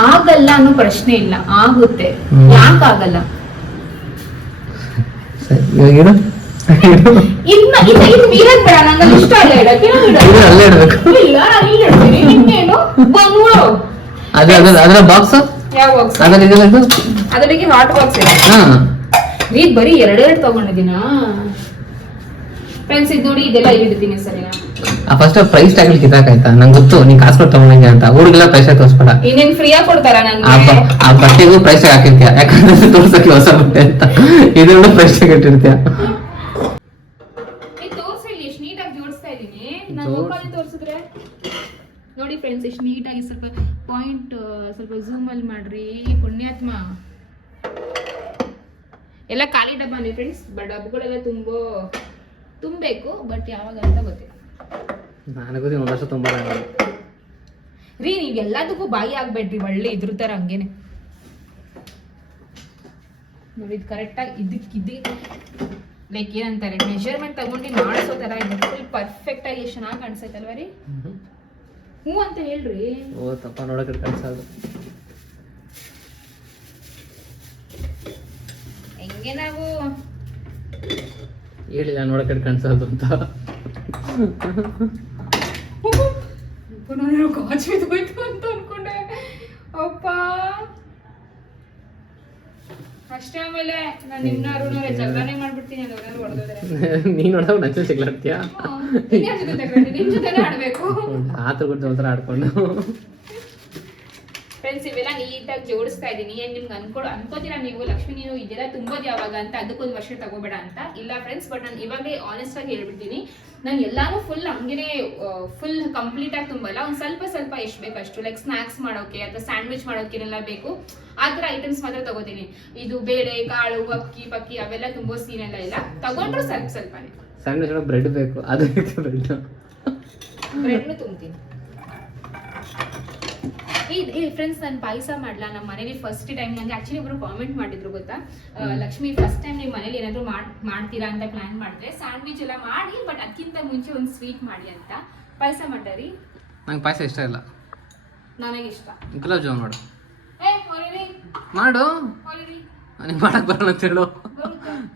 ಆಗಲ್ಲ ಅನ್ನೋ ಪ್ರಶ್ನೆ ಇಲ್ಲ ಆಗುತ್ತೆ.
ಯಾಕೆ
ಯಾಕಾಗಲ್ಲ ಇದು ಬೇಡ ನಂಗೆ ಇಷ್ಟ ಇಲ್ಲ ಇಡಕ್ಕೆ
ಅಲ್ಲೇ ಇಡ್ಬೇಕು.
ಇಲ್ಲ ನಾನು ಇಲ್ಲಿ ಇಡ್ತೀನಿ ನಿನ್ನೇನು ಬಂದ್ಬಿಡು.
ಅದೇ ಅದ್ರ ಅದರ ಬಾಕ್ಸ್
ಯಾವ ಬಾಕ್ಸ್
ಅದ್ರಲ್ಲಿ ಇದೆಲ್ಲ ಇದು?
ಅದಕ್ಕೆ ಹಾಟ್ ಬಾಕ್ಸ್ ಇದೆ.
ಹಾ.
ನೀ ಬರೀ ಎರಡೆರಡು ತಗೊಂಡಿದ್ದೀನಾ? ಫ್ರೆಂಡ್ಸ್ ಇದು ನೋಡಿ ಇದೆಲ್ಲ ಇಡ್ತೀನಿ ಸರಿನಾ
ಆ ಫಸ್ಟ್ ಪ್ರೈಸ್ ಟ್ಯಾಗ್ ಕಿತ್ತಾಕಾಯ್ತಾ ನಂಗೆ ಗೊತ್ತು ನೀನ್ ಕಾಸು ಕೊಟ್ಟು ತಗೊಂಡಿದ್ಯಾ ಅಂತ. ಊರಿಗೆಲ್ಲ ಪ್ರೈಸ್ ತೋರಿಸ್ಬೇಡ.
ಇನ್ನೇನ್ ಆಗಿ ಕೊಡ್ತಾರ
ನಂಗೆ? ಆ ಬಟ್ಟೆಗೂ ಪ್ರೈಸ್ ಹಾಕಿರ್ತೀಯ? ಯಾಕಂದ್ರೆ ತೋರ್ಸಕ್ಕೆ ಹೊಸ ಬಟ್ಟೆ ಅಂತ. ಇದನ್ನು ಪ್ರೈಸ್ ಇಟ್ಟಿರ್ತೀಯ?
ಈ ತೋರ್ಸು ಇಲ್ಲಿ ಎಷ್ಟು ನೀಟಾಗಿ ಜೋಡಿಸ್ತಾ ಇದ್ದೀನಿ. ನಾನು
ಜೋಡ್ಸು.
ಮುಖಾಲಿ ತೋರಿಸಿದ್ರೆ. ನೋಡಿ ಫ್ರೆಂಡ್ಸ್ ಎಷ್ಟು ನೀಟಾಗಿ ಸ್ವಲ್ಪ ಪಾಯಿಂಟ್ ಸ್ವಲ್ಪ ಝೂಮ್ ಅಲ್ಲಿ ಮಾಡ್ರಿ. ಪುಣ್ಯಾತ್ಮ. ಎಲ್ಲ ಖಾಲಿ ಡಬ್ಬ ಫ್ರೆಂಡ್ಸ್ ಬಟ್ ಡಬ್ಬಗಳೆಲ್ಲ ತುಂಬೋ ತುಂಬಬೇಕು ಬಟ್ ಯಾವಾಗ ಅಂತ ಗೊತ್ತಿಲ್ಲ.
ನನಗೂ ಒಂದು ವರ್ಷ ತುಂಬ
ರೀ ನೀವು ಎಲ್ಲದಕ್ಕೂ ಬಾಯಿ ಆಗ್ಬೇಡ್ರಿ ಒಳ್ಳೆ ಇದ್ರ ತರ ಹಂಗೇನೆ. ನೋಡಿ ಇದು ಕರೆಕ್ಟಾಗಿ ಇದಕ್ಕೆ ಇದಕ್ಕೆ ಲೈಕ್ ಏನಂತಾರೆ ಮೆಜರ್ಮೆಂಟ್ ತಗೊಂಡು ಮಾಡಿಸೋ ಥರ ಇದೆ. ಫುಲ್ ಪರ್ಫೆಕ್ಟ್ ಆಗಿ ಎಷ್ಟು ಚೆನ್ನಾಗಿ ಕಾಣಿಸೈತಲ್ವ ರೀ? ಹ್ಞೂ ಅಂತ ಹೇಳ್ರಿ.
ಓ ತಪ್ಪ ನೋಡಕ್ಕೆ ಕಳ್ಸೋದು
ಹೆಂಗೆ ನಾವು
ಹೇಳಿಲ್ಲ ನೋಡಕ್ಕೆ ಕಾಣಿಸೋದು ಅಂತ.
ನಾನು ಬಿದ್ದೋಯ್ತು ಅಂತ ಅನ್ಕೊಂಡೆ. ಅಪ್ಪ. ಅಷ್ಟೇ ಆಮೇಲೆ ನಾನು ನಿನ್ನ ಅರುಣವ್ರೆ ಜಗಳನೇ ಮಾಡ್ಬಿಡ್ತೀನಿ ಅದು ಅವ್ರನ್ನ ಹೊಡೆದ್ರೆ
ನೀನ್ ನೋಡೋದು ನಂಚೆ ಸಿಗ್ಲಾಡ್ತೀಯಾ
ನಿನ್ನ ಜೊತೆ ತಗೊಂಡು ನಿಮ್ ಜೊತೆನೇ ಆಡ್ಬೇಕು.
ಆತರ ಕೊಟ್ಟು ಒಂಥರ ಆಡ್ಕೊಂಡು.
ಫ್ರೆಂಡ್ಸ್ ಇವೆಲ್ಲ ನೀಟಾಗಿ ಜೋಡಿಸ್ತಾ ಇದ್ದೀನಿ. ಏನು ನಿಮ್ಗೆ ಅನ್ಕೊಂಡು ಅನ್ಕೋತೀರಾ ನೀವು? ಲಕ್ಷ್ಮಿ ನೀವು ಇದೆಲ್ಲ ತುಂಬೋದು ಯಾವಾಗ ಅಂತ ಅದಕ್ಕೊಂದು ವರ್ಷ ತಗೋಬೇಡ ಅಂತ. ಇಲ್ಲ ಫ್ರೆಂಡ್ಸ್ ಬಟ್ ನಾನು ಇವಾಗಲೇ ಆನೆಸ್ಟ್ ಆಗಿ ಹೇಳ್ಬಿಡ್ತೀನಿ. ನಾನು ಎಲ್ಲಾನು ಫುಲ್ ಹಂಗೇನೆ ಫುಲ್ ಕಂಪ್ಲೀಟ್ ಆಗಿ ತುಂಬಲ್ಲ. ಒಂದು ಸ್ವಲ್ಪ ಸ್ವಲ್ಪ ಎಷ್ಟು ಬೇಕು ಅಷ್ಟು. ಲೈಕ್ ಸ್ನಾಕ್ಸ್ ಮಾಡೋಕೆ ಅಥವಾ ಸ್ಯಾಂಡ್ವಿಚ್ ಮಾಡೋಕೆ ಏನೆಲ್ಲ ಬೇಕು. ಆ ಥರ ಐಟಮ್ಸ್ ಮಾತ್ರ ತಗೋತೀನಿ. ಇದು ಬೇಳೆ ಕಾಳು ಅಕ್ಕಿ ಪಕ್ಕಿ ಅವೆಲ್ಲ ತುಂಬೋ ಸೀನ್ ಎಲ್ಲ ಇಲ್ಲ. ತಗೊಂಡ್ರು ಸ್ವಲ್ಪ ಸ್ವಲ್ಪನೇ.
ಸಣ್ಣ ಬ್ರೆಡ್ ಬೇಕು. ಅದು ಬ್ರೆಡ್
ಬ್ರೆಡ್ನು ತುಂಬ್ತೀನಿ.
ಈ ಫ್ರೆಂಡ್ಸ್ ನಾನು ಪಾಯಸ ಮಾಡ್ಲಾ? ನಮ್ಮ ಮನೇಲಿ ಫಸ್ಟ್ ಟೈಮ್ ನನಗೆ ಆ್ಯಕ್ಚುಲಿ ಒಬ್ಬರು ಕಾಮೆಂಟ್ ಮಾಡಿದ್ರು ಗೊತ್ತಾ? ಲಕ್ಷ್ಮಿ ಫಸ್ಟ್ ಟೈಮ್ ನೀವು ಮನೇಲಿ ಏನಾದರೂ ಮಾಡ್ ಮಾಡ್ತೀರಾ ಅಂತ ಪ್ಲಾನ್ ಮಾಡಿದ್ರೆ ಸ್ಯಾಂಡ್ವಿಚ್ ಎಲ್ಲ ಮಾಡಿ ಬಟ್ ಅದಕ್ಕಿಂತ ಮುಂಚೆ ಒಂದು ಸ್ವೀಟ್ ಮಾಡಿ ಅಂತ. ಪಾಯಸ ಮಾಡ್ರಿ
ನಂಗೆ ಪಾಯಸ ಇಷ್ಟ ಇಲ್ಲ.
ನನಗೆ ಇಷ್ಟ.
ಗುಲಾಬ್ ಜಾಮೂನ್ ಮಾಡು. ಮಾಡು. ನನಗೆ ಮಾಡಕ್ಕೆ ಬರಲ್ಲ ಅಂತ ಹೇಳು.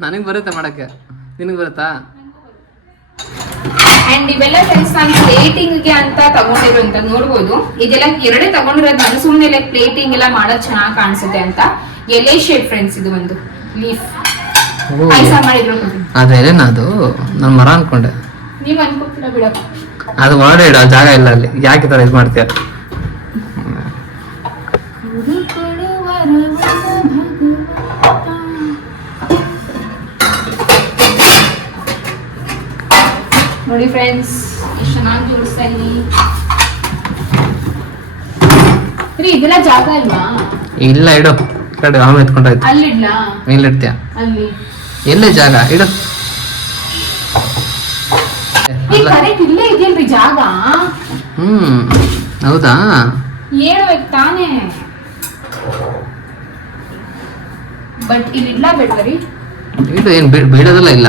ನನಗೆ ಬರುತ್ತೆ ಮಾಡಕ್ಕೆ. ನಿನಗೆ ಬರುತ್ತಾ?
ಅಂಡ್ ಇವೆಲ್ಲ ಫ್ರೆಂಡ್ಸ್ ನಾನು ಪ್ಲೇಟಿಂಗ್ ಅಂತ ತಗೊಂಡಿರೋ ಅಂತ ನೋಡ್ಬೋದು. ಇದೆಲ್ಲ ಎರಡೇ ತಗೊಂಡಿರೋದು ನಾನು ಸುಮ್ಮನೆ ಪ್ಲೇಟಿಂಗ್ ಎಲ್ಲ ಮಾಡೋದ್ ಚೆನ್ನಾಗಿ ಕಾಣಿಸುತ್ತೆ ಅಂತ. ಎಲೆ ಶೇಪ್ ಫ್ರೆಂಡ್ಸ್ ಇದು ಒಂದು ಲೀಫ್ ಪಾಯಸ ಮಾಡಿದ್ರು
ಅದೇನೇನು ಅದು ನಾನು ಮರ ಅನ್ಕೊಂಡೆ.
ನೀವ್ ಅನ್ಕೋತೀರ ಬಿಡಪ್ಪ.
ಅದು ಇಡು ಆ ಜಾಗ ಇಲ್ಲ ಅಲ್ಲಿ. ಯಾಕೆ ತರ ಇದು ಮಾಡ್ತೀಯ?
ನೋಡಿ ಫ್ರೆಂಡ್ಸ್ ಎಷ್ಟು ಚೆನ್ನಾಗಿ ಜೋಡಿಸ್ತಾ ಇದ್ದೀನಿ ರೀ ಇದೆಲ್ಲ ಜಾಗ ಇಲ್ವಾ?
ಇಲ್ಲ ಇಡು. ಕಡೆ ಆಮೇಲೆ ಎತ್ಕೊಂಡಾಯ್ತು.
ಮೇಲೆ
ಇಡ್ತೀಯ
ಅಲ್ಲಿ.
ಎಲ್ಲೇ ಜಾಗ? ಇಡು.
ಕರೆಕ್ಟ್ ಇಲ್ಲೇ ಇದೆಯಲ್ರಿ ಜಾಗ?
ಹ್ಮ್ ಹೌದಾ?
ಹೇಳ್ಬೇಕು ತಾನೇ. ಬಟ್ ಇಲ್ಲಿ ಇಡ್ಲಾ ಬೇಡ್ವರಿ
ಇಡು ಏನು ಬೀಳೋದಿಲ್ಲ ಇಲ್ಲ.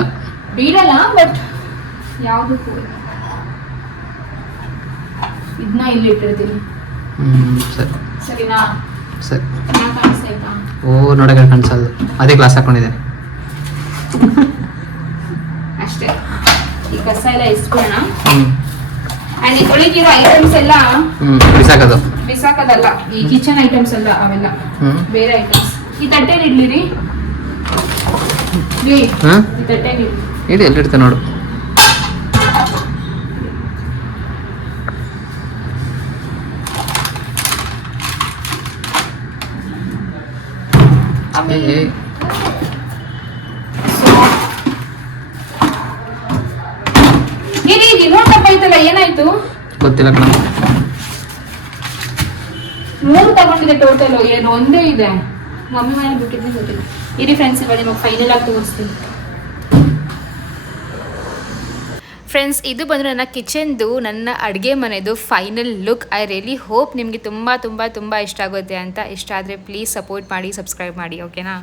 ಬೀಳಲ್ಲ ಬಟ್ ಯಾವ್ದಕ್ಕೂ ಇದನ್ನ ಇಲ್ಲಿ ಇಟ್ಟಿರ್ತೀನಿ.
ಹ್ಮ್ ಸರಿ.
ಸರಿನಾ?
ಸರಿ.
ಕಾಣಿಸ್ತಾ
ಓ ನೋಡಕ್ಕೆ ಕಾಣಿಸಲ್ಲ. ಅದೇ ಗ್ಲಾಸ್ ಹಾಕೊಂಡಿದ್ದೇನೆ.
ಅಷ್ಟೇ. ಈ ಕಸ ಎಲ್ಲ ಇಸ್ಕೊಳ್ಳೋಣ. ಅಂಡ್ ಒಳಗಿರೋ ಐಟಮ್ಸ್ ಎಲ್ಲ
ಹ್ಮ್ ಬಿಸಾಕದಲ್ಲ
ಬಿಸಾಕೋದಲ್ಲ. ಈ ಕಿಚನ್ ಐಟಮ್ಸ್ ಎಲ್ಲ ಅವೆಲ್ಲ. ಬೇರೆ ಐಟಮ್ಸ್ ಈ ತಟ್ಟೆಲಿ ಇಡ್ಲಿರಿ? ಈ ತಟ್ಟೆಲಿ
ಇಡು ಎಲ್ಲಿಡ್ತೆ ನೋಡು ಏ, ಏ,
ಇರಿ ರಿಮೋಟ್ ಅಪ್ಪ ಐತಲ್ಲ ಏನಾಯ್ತು
ಗೊತ್ತಿಲ್ಲ ಕಣ
ಮೂರು ತಗೊಂಡಿದೆ ಟೋಟಲ್ ಏನು ಒಂದೇ ಇದೆ. ಮಮ್ಮಿ ಮನೆ ಬಿಟ್ಟಿದ್ದೆ ಗೊತ್ತಿಲ್ಲ. ಇರಿ ಫ್ರೆಂಡ್ಸ್ ಇವಾಗ ನಿಮಗೆ ಫೈನಲ್ ಆಗಿ ತೋರಿಸ್ತೀನಿ.
ಫ್ರೆಂಡ್ಸ್ ಇದು ಬಂದು ನನ್ನ ಕಿಚನ್ದು, ನನ್ನ ಅಡುಗೆ ಮನೆದು final look I really hope ನಿಮಗೆ ತುಂಬ ತುಂಬ ತುಂಬ ಇಷ್ಟ ಆಗುತ್ತೆ ಅಂತ. ಇಷ್ಟ ಆದರೆ ಪ್ಲೀಸ್ ಸಪೋರ್ಟ್ ಮಾಡಿ ಸಬ್ಸ್ಕ್ರೈಬ್ ಮಾಡಿ ಓಕೆನಾ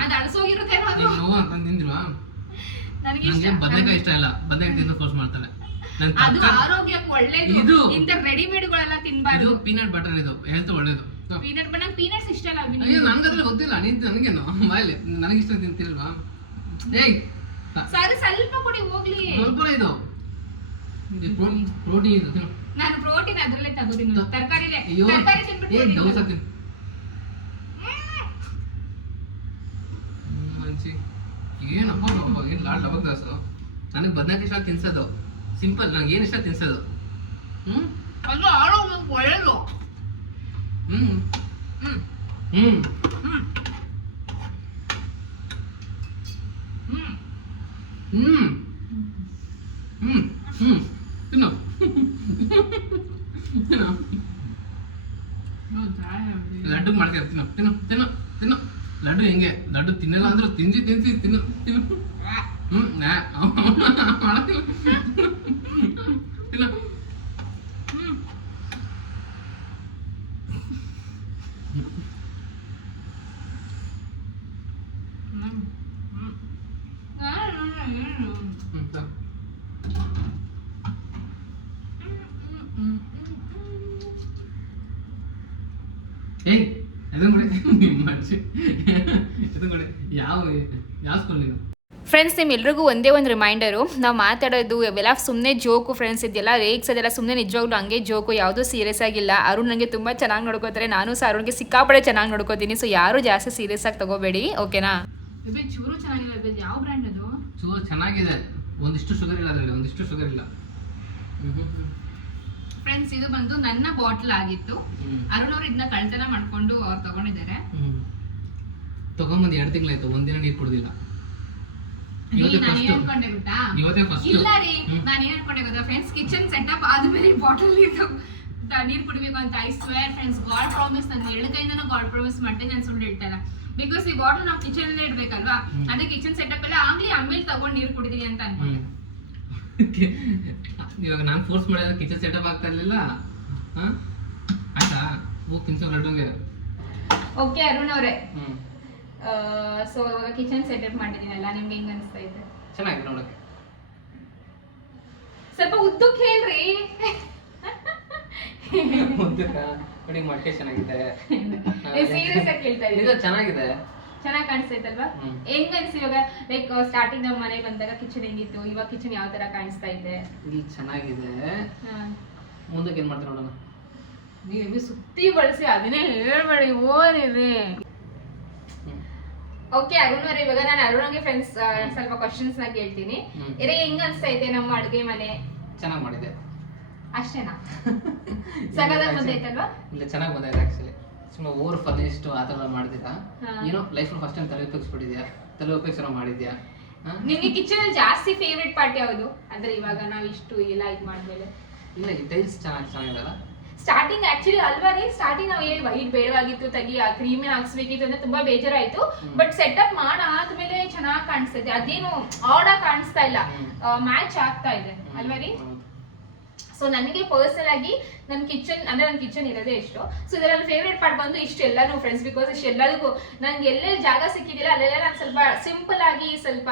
ಅದು ಅಳಸೋಗಿರುತ್ತೇನೋ ಅದು?
ನೀನ್ ನೋವು ಅಂತ
ನನಗೆ
ನಂಗೆ
ಇಷ್ಟ.
ಬದನೆಕಾಯಿ ಇಷ್ಟ ಇಲ್ಲ. ಬದನೆಕಾಯಿ ತಿಂದು ಫೋರ್ಸ್ ಮಾಡ್ತಾಳೆ ನನ್
ಅದು
ತರ್ಕಾರಿ-
ಆರೋಗ್ಯಕ್ಕೆ ಒಳ್ಳೇದು.
ಇದು.
ಇಂಥ ರೆಡಿಮೇಡ್ಗಳೆಲ್ಲ
ಇದು
ತಿನ್ಬಾರ್ದು
ಪೀನಟ್ ಬಟರ್ ಇದು. ಹೆಲ್ತ್ ಒಳ್ಳೇದು.
ಪೀನಟ್ ಬಟ್ ನಂಗೆ ಪೀನಟ್ಸ್ ಇಷ್ಟ ಇಲ್ಲ ವಿನಿ.
ಅಯ್ಯೋ ನನ್ಗದ್ರಲ್ಲಿ ಗೊತ್ತಿಲ್ಲ. ನೀನ್ ನನಗೇನು? ಬಾಯಲ್ಲಿ ನನಗಿಷ್ಟ ತಿಂತಿಲ್ವಾ ಏಯ್!
ಸರಿ ಸ್ವಲ್ಪ ಕೊಡಿ ಹೋಗ್ಲಿ.
ಸ್ವಲ್ಪ ಇದು. ಪ್ರೋಟೀನ್ ಇದು ತಿನ್ನು.
ನಾನು ಪ್ರೋಟೀನ್ ಅದ್ರಲ್ಲೇ ತಗೋತೀನಿ. ತರಕಾರಿಲೇ
ಅಯ್ಯೋ.
ತರಕಾರಿ
ಏ ಡೌಸ್
ತಿನ್ಬಿಟ್ಟು
ಹಾಕ್ತೀನಿ ಏನಪ್ಪ ನಪ್ಪ ಏನು ಲಾಡ್ ಲವಾಗ ದಾಸು ನನಗೆ ಬದನಾಕಿ ಇಷ್ಟ ತಿನ್ಸೋದು. ಸಿಂಪಲ್ ನಂಗೆ ಏನು ಇಷ್ಟ ತಿನ್ಸೋದು? ಹ್ಞೂ
ಅದು
ಆಳೋ
ಹ್ಮ್. ಹ್ಮ್. ಹ್ಮ್.
ಹ್ಞೂ ಹ್ಞೂ ಹ್ಞೂ ಹ್ಞೂ ತಿನ್ನೋ. ತಿನ್ನೋ. ಲಡ್ಡು ಮಾಡ್ತೀರ ತಿನ್ನೋ. ತಿನ್ನೋ ತಿನ್ನೋ ತಿನ್ನೋ. ಲಡ್ಡು ಹೆಂಗೆ ಲಡ್ಡು ತಿನ್ನಲ್ಲ ಅಂದ್ರೂ ತಿನ್ಸಿ ತಿನ್ಸಿ ತಿನ್ನು ತಿನ್ನು ಹ್ಮ್ ನಾ ಮಾಡಕ್ಕಿಲ್ಲ. ತಿನ್ನು ಹ್ಮ್ ತಾ. ಏಯ್ ಇದನ್ ಕೊಡಿ ನಿಮ್ಮ ಅಜ್ಜಿ ಇದನ್ ಕೊಡಿ ಯಾವ ಯಾವ ಫ್ರೆಂಡ್ಸ್ ನೀನು.
ಫ್ರೆಂಡ್ಸ್ ನಿಮ್ಮೆಲ್ರಿಗೂ ಒಂದೇ ಒಂದು ರಿಮೈಂಡರು ನಾವು ಮಾತಾಡೋದು ಇವೆಲ್ಲ ಸುಮ್ಮನೆ ಜೋಕು ಫ್ರೆಂಡ್ಸ್ ಇದೆಯಲ್ಲ ರೇಕ್ಸ್ ಅದೆಲ್ಲ ಸುಮ್ಮನೆ ನಿಜವಾಗ್ಲೂ ಹಂಗೆ ಜೋಕು ಯಾವುದೂ ಸೀರಿಯಸ್ ಆಗಿಲ್ಲ. ಅರುಣ್ ನನಗೆ ತುಂಬ ಚೆನ್ನಾಗಿ ನೋಡ್ಕೋತಾರೆ. ನಾನು ಸಹ ಅರುಣ್ಗೆ ಸಿಕ್ಕಾಪಡೆ ಚೆನ್ನಾಗಿ ನೋಡ್ಕೋತೀನಿ. ಸೊ ಯಾರು ಜಾಸ್ತಿ ಸೀರಿಯಸ್ ಆಗಿ ತಗೋಬೇಡಿ ಓಕೆನಾ
ಬೇಬಿ ಚೂರು ಚೆನ್ನಾಗಿದೆ. ಯಾವ ಬ್ರ್ಯಾಂಡ್ ಅದು?
ಚೂರು ಚೆನ್ನಾಗಿದೆ. ಒಂದಿಷ್ಟು ಶುಗರ್ ಇಲ್ಲ ಅದರಲ್ಲಿ ಒಂದಿಷ್ಟು ಶುಗರ್ ಇಲ್ಲ.
ಫ್ರೆಂಡ್ಸ್ ಇದು ಬಂದು ನನ್ನ ಬಾಟ್ಲ್ ಆಗಿತ್ತು. ಅರುಣ್ ಅವರು ಇದನ್ನ ಕಳ್ತನ ಮಾಡ್ಕೊಂಡು ಅವ್ರು ತಗೊಂಡಿದ್ದಾರೆ.
ತಗೊಂಬಂದು ಎರಡು ತಿಂಗಳಾಯ್ತು. ಒಂದಿನ ನೀರು ಕುಡ್ದಿಲ್ಲ ಇವತ್ತೇ
ನಾನು
first.
ಏನ್ ಅನ್ಕೊಂಡೆ ಗೊತ್ತಾ
ಇವತ್ತೇ ಫಸ್ಟ್
ಇಲ್ಲ ರೀ. ನಾನು ಏನ್ ಅನ್ಕೊಂಡೆ ಗೊತ್ತಾ ಫ್ರೆಂಡ್ಸ್ ಕಿಚನ್ ಸೆಟಪ್ ಆದ್ಮೇಲೆ ಬಾಟಲ್ ನೀರು ನೀರ್ ಕುಡಿಬೇಕು ಅಂತ. I swear friends God promise ನನ್ನ ಎರಡು ಕೈಯಿಂದನೂ ಗಾಡ್ ಪ್ರಾಮಿಸ್ ಮಾಡ್ತೀನಿ ನಾನು ಸುಳ್ಳು ಹೇಳ್ತಾರ ಬಿಕಾಸ್ ಈ ಬಾಟಲ್ ನಾವು ಕಿಚನ್ ಅಲ್ಲೇ ಇಡ್ಬೇಕಲ್ವಾ. ಅದೇ ಕಿಚನ್ ಸೆಟಪ್ ಎಲ್ಲ ಆಗ್ಲಿ ಆಮೇಲೆ ತಗೊಂಡ್ ನೀರ್ ಕುಡಿದೀನಿ ಅಂತ ಅನ್ಕೊಂಡೆ.
ಇವಾಗ ನಾನು ಫೋರ್ಸ್ ಮಾಡಿದ್ರೆ ಕಿಚನ್ ಸೆಟಪ್ ಆಗ್ತಾ ಇರ್ಲಿಲ್ಲ? ಆಯ್ತಾ? ಹೋಗಿ ತಿನ್ಸೋ ಲಡ್ಡುಗೆ
ಓಕೆ ಅರುಣ್ ಅವರೇ. ಸೊ ಇವಾಗ ಕಿಚನ್ ಸೆಟಪ್ ಮಾಡಿದ್ದೀನಲ್ಲ ನಿಮ್ಗೆ ಹೆಂಗ್ ಅನಿಸ್ತಾ ಇದೆ
ಚೆನ್ನಾಗಿದೆ ನೋಡಕ್ಕೆ
ಸ್ವಲ್ಪ ಉದ್ದಕ್ಕೆ ಹೇಳ್ರಿ.
ನೋಡಿ ಮೊಟ್ಟೆ ಚೆನ್ನಾಗಿದೆ.
ಸೀರಿಯಸ್ ಆಗಿ ಕೇಳ್ತಾ
ಇದು
ಇದ್ದೀನಿ
ಚೆನ್ನಾಗಿದೆ.
ಚೆನ್ನಾಗಿ ಕಾಣಿಸ್ತೈತಲ್ವಾ. ಹೆಂಗ್ ಅನ್ಸಿ ಇವಾಗ ಲೈಕ್ ಸ್ಟಾರ್ಟಿಂಗ್ ನಮ್ಮ ಮನೆಗೆ ಬಂದಾಗ ಕಿಚನ್ ಹೆಂಗಿತ್ತು? ಇವಾಗ ಕಿಚನ್ ಯಾವ ತರ ಕಾಣಿಸ್ತಾ ಇದೆ
ಇಲ್ಲಿ ಚೆನ್ನಾಗಿದೆ. ಮುಂದಕ್ಕೆ ಏನ್ ಮಾಡ್ತಾರೆ ನೋಡೋಣ?
ನೀವು ಸುತ್ತಿ ಬಳಸಿ ಅದನ್ನೇ ಹೇಳ್ಬೇಡಿ
ಹ್ಮ್.
ಓಕೆ ಅರುಣ್ ಅವ್ರೆ ಇವಾಗ ನಾನು ಅರುಣ್ಗೆ ಫ್ರೆಂಡ್ಸ್ ಸ್ವಲ್ಪ ಕ್ವಶನ್ಸ್ನ ಕೇಳ್ತೀನಿ. ಇರೇ ಹೆಂಗ್ ಅನ್ಸ್ತೈತೆ ನಮ್ಮ ಅಡುಗೆ ಮನೆ?
ಚೆನ್ನಾಗಿ ಮಾಡಿದೆ.
ಅಷ್ಟೇನಾ? ಸಗದಾಗ ಬಂದೈತಲ್ವಾ?
ಇಲ್ಲ ಚೆನ್ನಾಗಿ ಬಂದಿದೆ ಆಕ್ಚುಲಿ ಸುಮ್ಮನೆ ಓವರ್ ಫರ್ನಿಸ್ಟ್ ಆ ಥರ. ಏನೋ ಲೈಫ್ ಫಸ್ಟ್ ಟೈಮ್ ತಲೆ ಉಪಯೋಗಿಸ್ಬಿಟ್ಟಿದ್ಯಾ? ತಲೆ ಉಪಯೋಗಿಸೋ ಮಾಡಿದ್ಯಾ?
ನಿಮಗೆ ಕಿಚನ್ ಅಲ್ಲಿ ಜಾಸ್ತಿ ಫೇವ್ರೆಟ್ ಪಾರ್ಟ್ ಯಾವುದು? ಅಂದ್ರೆ ಇವಾಗ ನಾವು ಇಷ್ಟು ಎಲ್ಲ ಇದು ಮಾಡ್ಮೇಲೆ.
ಇಲ್ಲ ಟೈಲ್ಸ್ ಚೆನ್ನಾಗಿ ಚೆನ್ನಾಗಿದಲ್ಲ
ಸ್ಟಾರ್ಟಿಂಗ್ ಆಕ್ಚುಲಿ ಅಲ್ವಾ ರೀ ಸ್ಟಾರ್ಟಿಂಗ್ ನಾವು ಏನ್ ವೈಟ್ ಬೇಡವಾಗಿತ್ತು ತಗಿ ಆ ಕ್ರೀಮ್ ಹಾಕ್ಸ್ಬೇಕಿತ್ತು ಅಂದ್ರೆ ತುಂಬಾ ಬೇಜಾರಾಯ್ತು.
ಬಟ್
ಬಟ್ ಸೆಟಪ್ ಮಾಡಾದ್ಮೇಲೆ ಚೆನ್ನಾಗಿ ಕಾಣಿಸ್ತೈತೆ ಅದೇನು ಆಡ್ ಆಗಿ ಕಾಣಿಸ್ತಾ ಇಲ್ಲ. ಮ್ಯಾಚ್ ಆಗ್ತಾ ಇದೆ. ಅಲ್ವಾ ರೀ. ಸೊ ನನಗೆ ಪರ್ಸನಲ್ ಆಗಿ ನನ್ನ ಕಿಚನ್ ಅಂದ್ರೆ ನನ್ನ ಕಿಚನ್ ಇರೋದೇ ಇಷ್ಟು. ಸೊ ಇದರ ನನ್ನ ಫೇವ್ರೇಟ್ ಪಾರ್ಟ್ ಬಂದು ಇಷ್ಟೆಲ್ಲಾನು ಫ್ರೆಂಡ್ಸ್ ಬಿಕಾಸ್ ಇಷ್ಟೆಲ್ಲದಕ್ಕೂ ನನ್ಗೆ ಎಲ್ಲೆಲ್ಲಿ ಜಾಗ ಸಿಕ್ಕಿದಿಲ್ಲ ಅಲ್ಲೆಲ್ಲ ನಾನು ಸ್ವಲ್ಪ ಸಿಂಪಲ್ ಆಗಿ ಸ್ವಲ್ಪ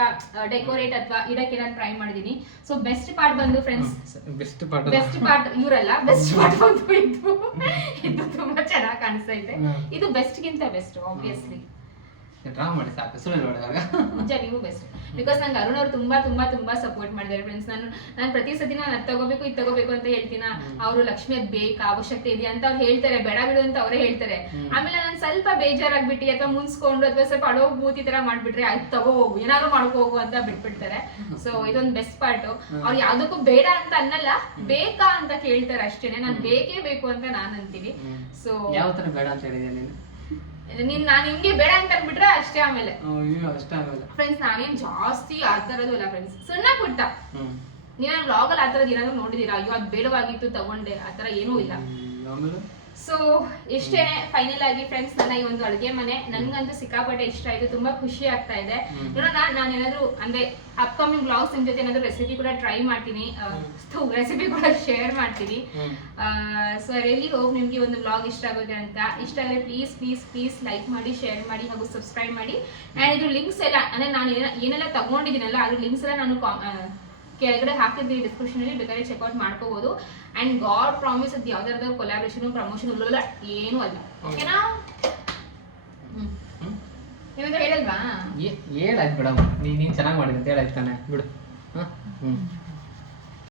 ಡೆಕೋರೇಟ್ ಅಥವಾ ಇಡಕ್ಕೆ ನಾನು ಟ್ರೈ ಮಾಡಿದೀನಿ ಸೊ ಬೆಸ್ಟ್ ಪಾರ್ಟ್ ಬಂದು friends
best part
best part ಇವರಲ್ಲ best part ಬಂದು ಇದು. ಇದು ತುಂಬಾ ಚೆನ್ನಾಗಿ ಕಾಣಿಸ್ತಾ ಇದೆ. ಇದು ಬೆಸ್ಟ್ ಗಿಂತ ಬೆಸ್ಟ್ ಆಬ್ವಿಯಸ್ಲಿ
ಡ್ರಾ ಮಾಡಿ ಸಾಕು ಸುಳ್ಳು ನೋಡಿದಾಗ
ನಿಜ ನೀವು ಬೆಸ್ಟ್ ಬಿಕಾಸ್ ನಂಗೆ ಅರುಣ್ ಅವ್ರು ತುಂಬಾ ತುಂಬಾ ತುಂಬಾ ಸಪೋರ್ಟ್ ಮಾಡಿದ್ದಾರೆ ಫ್ರೆಂಡ್ಸ್ ನಾನು ನಾನು ಪ್ರತಿ ಸತಿ ನಾನು ಅದ್ ತಗೋಬೇಕು ಇದು ತಗೋಬೇಕು ಅಂತ ಹೇಳ್ತೀನ. ಅವರು ಲಕ್ಷ್ಮಿ ಅದ್ ಬೇಕಾ ಅವಶ್ಯಕತೆ ಇದೆಯಾ ಅಂತ ಅವ್ರು ಹೇಳ್ತಾರೆ. ಬೇಡ ಬಿಡು ಅಂತ ಅವರೇ ಹೇಳ್ತಾರೆ. ಆಮೇಲೆ ನಾನು ಸ್ವಲ್ಪ ಬೇಜಾರಾಗ್ಬಿಟ್ಟು ಅಥವಾ ಮುನ್ಸ್ಕೊಂಡು ಅಥವಾ ಸ್ವಲ್ಪ ಅಡೋ ಬೂತಿ ತರ ಮಾಡ್ಬಿಟ್ರೆ ಆಯ್ತು ತಗೋ ಹೋಗು ಏನಾದ್ರು ಮಾಡ್ಕೋ ಹೋಗು ಅಂತ ಬಿಟ್ಬಿಡ್ತಾರೆ. ಸೊ ಇದೊಂದು ಬೆಸ್ಟ್ ಪಾರ್ಟ್. ಅವ್ರು ಯಾವ್ದಕ್ಕೂ ಬೇಡ ಅಂತ ಅನ್ನಲ್ಲ ಬೇಕಾ ಅಂತ ಕೇಳ್ತಾರೆ ಅಷ್ಟೇನೆ. ನಾನು ಬೇಕೇ ಬೇಕು ಅಂತ ನಾನು ಅಂತೀನಿ. ಸೊ
ಯಾವ ತರ ಬೇಡ ಅಂತ ಹೇಳಿದೀನಿ ನೀನು?
ನೀನ್ ನಾನು ನಿಮ್ಗೆ ಬೇಡ ಅಂತ ಅನ್ಬಿಟ್ರೆ ಅಷ್ಟೇ ಆಮೇಲೆ.
ಅಷ್ಟೇ ಆಗಲ್ಲ
ಫ್ರೆಂಡ್ಸ್ ನಾನೇನ್ ಜಾಸ್ತಿ ಆ ಇಲ್ಲ ಫ್ರೆಂಡ್ಸ್ ಸಣ್ಣ ಪುಟ್ಟ ನೀವು ಅಲ್ಲಿ ವ್ಲಾಗಲ್ಲಿ ಆ ಥರದ್ದು ಏನಾದ್ರು ನೋಡಿದೀರಾ? ಅಯ್ಯೋ ಅದು ಬೇಡವಾಗಿತ್ತು ತಗೊಂಡೆ. ಆ ತರ ಏನೂ ಇಲ್ಲ.
ಆಮೇಲೆ?
ಸೊ ಇಷ್ಟೇನೆ ಫೈನಲ್ ಆಗಿ ಫ್ರೆಂಡ್ಸ್ ನನ್ನ ಈ ಒಂದು ಅಡುಗೆ ಮನೆ ನನ್ಗಂತೂ ಸಿಕ್ಕಾಪಟ್ಟೆ ಇಷ್ಟ ಆಯ್ತು ತುಂಬಾ ಖುಷಿ ಆಗ್ತಾ ಇದೆ. ನೋಡೋಣ ನಾನು ಏನಾದ್ರು ಅಂದ್ರೆ ಅಪ್ಕಮಿಂಗ್ ಬ್ಲಾಗ್ಸ್ ನಿಮ್ ಜೊತೆ ಏನಾದ್ರು ರೆಸಿಪಿ ಕೂಡ ಟ್ರೈ ಮಾಡ್ತೀನಿ. ರೆಸಿಪಿ ಕೂಡ ಶೇರ್ ಮಾಡ್ತೀನಿ. ಸೊ ರೆಲಿ ಹೋಗಿ ನಿಮ್ಗೆ ಒಂದು ಬ್ಲಾಗ್ ಇಷ್ಟ ಆಗುತ್ತೆ ಅಂತ. ಇಷ್ಟ ಆದ್ರೆ ಪ್ಲೀಸ್ ಪ್ಲೀಸ್ ಪ್ಲೀಸ್ ಲೈಕ್ ಮಾಡಿ ಶೇರ್ ಮಾಡಿ ಹಾಗೂ ಸಬ್ಸ್ಕ್ರೈಬ್ ಮಾಡಿ. ನಾನು ಇದ್ರ ಲಿಂಕ್ಸ್ ಎಲ್ಲ ಅಂದ್ರೆ ನಾನು ಏನ- ಏನೆಲ್ಲ ತಗೊಂಡಿದ್ದೀನಲ್ಲ ಅದ್ರ ಲಿಂಕ್ಸ್ ಎಲ್ಲ ನಾನು ಕೆಳಗಡೆ ಹಾಕಿದ್ದೀನಿ ಡಿಸ್ಕ್ರಿಪ್ಷನಲ್ಲಿ ಬೇಕಾದ್ರೆ ಚೆಕ್ಔಟ್ ಮಾಡ್ಕೋಬೋದು. ಆ್ಯಂಡ್ ಗಾಡ್ ಪ್ರಾಮಿಸ್ ಅದು ಯಾವ್ದಾದ್ರು ಕೊಲಾಬ್ರೇಷನ್ ಪ್ರಮೋಷನ್ ಇಲ್ಲ ಏನೂ ಅಲ್ಲ ಓಕೆನಾ ಹ್ಞೂ
ಹ್ಮ್
ಏನಾದ್ರು ಹೇಳಲ್ವಾ
ಏ- ಹೇಳಾಯ್ತು ಬಿಡಮ್ಮ ನೀ ನೀನ್ ಚೆನ್ನಾಗಿ ಮಾಡಿದೆ ಅಂತ ಹೇಳಾಯ್ತು ತಾನೆ ಬಿಡು ಹಾ ಹ್ಮ್